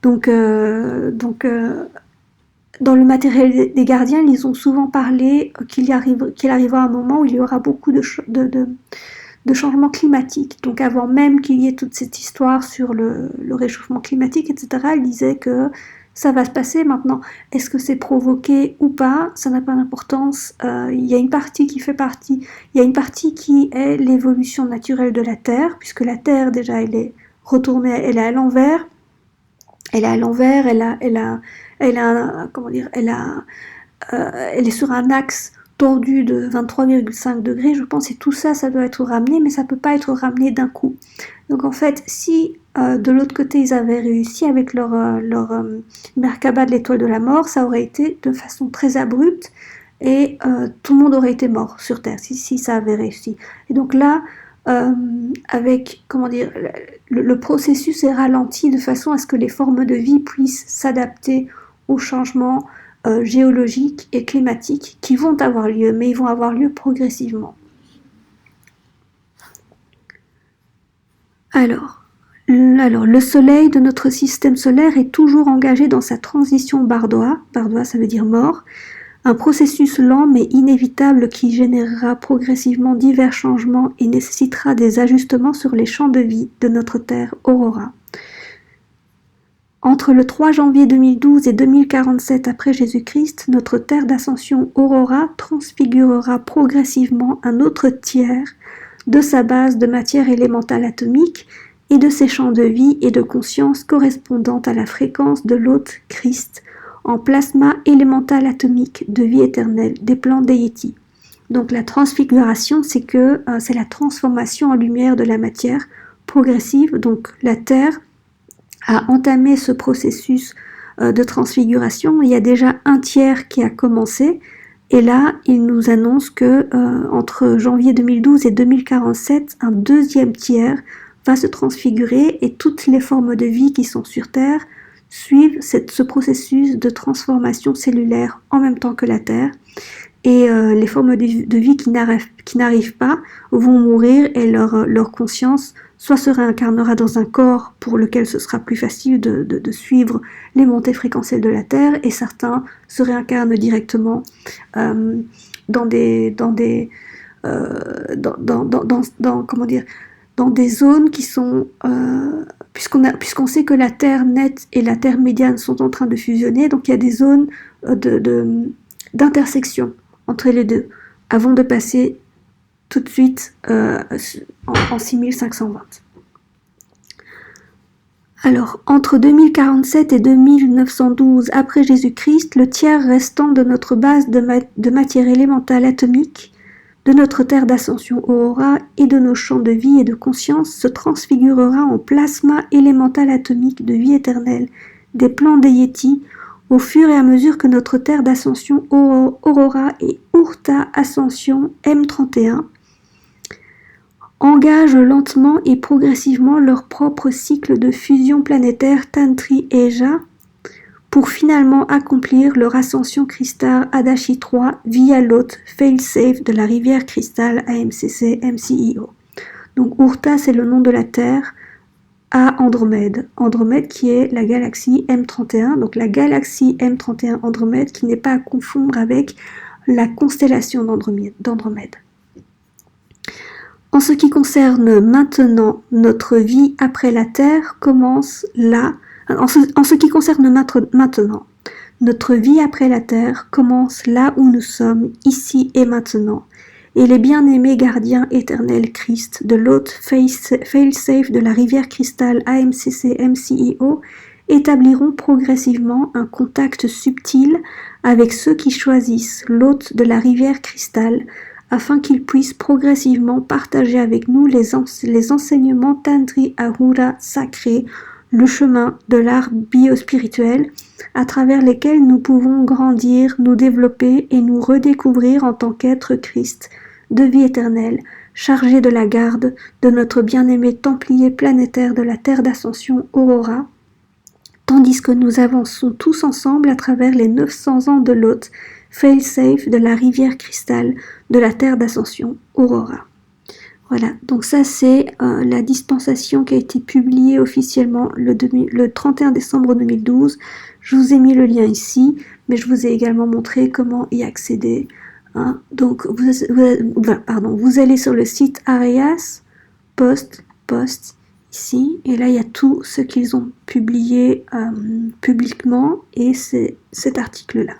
Donc dans le matériel des gardiens, ils ont souvent parlé qu'il arrivera un moment où il y aura beaucoup de changements climatiques. Donc avant même qu'il y ait toute cette histoire sur le réchauffement climatique, etc., ils disaient que ça va se passer maintenant. Est-ce que c'est provoqué ou pas? Ça n'a pas d'importance. Il y a une partie qui fait partie. Il y a une partie qui est l'évolution naturelle de la Terre, puisque la Terre déjà elle est retournée, elle est à l'envers. Elle est sur un axe tordu de 23,5 degrés, je pense, et tout ça, ça doit être ramené, mais ça peut pas être ramené d'un coup. Donc en fait, si de l'autre côté ils avaient réussi avec leur Merkaba de l'étoile de la mort, ça aurait été de façon très abrupte et tout le monde aurait été mort sur Terre si ça avait réussi. Et donc là, avec le processus est ralenti de façon à ce que les formes de vie puissent s'adapter aux changements géologiques et climatiques qui vont avoir lieu, mais ils vont avoir lieu progressivement. Alors, le Soleil de notre système solaire est toujours engagé dans sa transition bardois. Bardois, ça veut dire mort. Un processus lent mais inévitable qui générera progressivement divers changements et nécessitera des ajustements sur les champs de vie de notre Terre Aurora. Entre le 3 janvier 2012 et 2047 après Jésus-Christ, notre terre d'ascension Aurora transfigurera progressivement un autre tiers de sa base de matière élémentale atomique et de ses champs de vie et de conscience correspondant à la fréquence de l'hôte Christ en plasma élémental atomique de vie éternelle des plans déités. Donc la transfiguration, c'est la transformation en lumière de la matière progressive. Donc la Terre a entamé ce processus de transfiguration. Il y a déjà un tiers qui a commencé. Et là, il nous annonce que entre janvier 2012 et 2047, un deuxième tiers va se transfigurer et toutes les formes de vie qui sont sur Terre suivent ce processus de transformation cellulaire en même temps que la Terre. Et les formes de vie qui n'arrivent pas vont mourir et leur conscience soit se réincarnera dans un corps pour lequel ce sera plus facile de suivre les montées fréquentielles de la Terre, et certains se réincarnent directement dans des zones qui sont puisqu'on sait que la Terre nette et la Terre médiane sont en train de fusionner, donc il y a des zones d'intersection entre les deux avant de passer tout de suite en 6520. Alors, entre 2047 et 2912 après Jésus-Christ, le tiers restant de notre base de matière élémentale atomique, de notre terre d'ascension Aurora et de nos champs de vie et de conscience se transfigurera en plasma élémental atomique de vie éternelle des plans déités au fur et à mesure que notre terre d'ascension Aurora et Urta Ascension M31 engagent lentement et progressivement leur propre cycle de fusion planétaire Tantri E'Asha pour finalement accomplir leur ascension cristal Adachi 3 via l'hôte fail-safe de la rivière cristal AMCC MCEO. Donc Urta, c'est le nom de la Terre à Andromède. Andromède qui est la galaxie M31, donc la galaxie M31 Andromède qui n'est pas à confondre avec la constellation d'Andromède. En ce qui concerne maintenant notre vie après la Terre commence là. En ce qui concerne maintenant, notre vie après la Terre commence là où nous sommes, ici et maintenant. Et les bien-aimés gardiens éternels Christ de l'hôte fail-safe de la rivière cristal AMCC MCEO établiront progressivement un contact subtil avec ceux qui choisissent l'hôte de la rivière cristal afin qu'ils puissent progressivement partager avec nous les enseignements Tantri Ahura sacrés, le chemin de l'art biospirituel, à travers lesquels nous pouvons grandir, nous développer et nous redécouvrir en tant qu'être Christ, de vie éternelle, chargé de la garde de notre bien-aimé templier planétaire de la Terre d'Ascension Aurora, tandis que nous avançons tous ensemble à travers les 900 ans de l'hôte fail-safe de la rivière cristal de la Terre d'Ascension Aurora. Voilà, donc ça c'est la dispensation qui a été publiée officiellement le 31 décembre 2012. Je vous ai mis le lien ici, mais je vous ai également montré comment y accéder. Hein. Donc vous allez sur le site Arhayas, post ici, et là il y a tout ce qu'ils ont publié publiquement, et c'est cet article-là.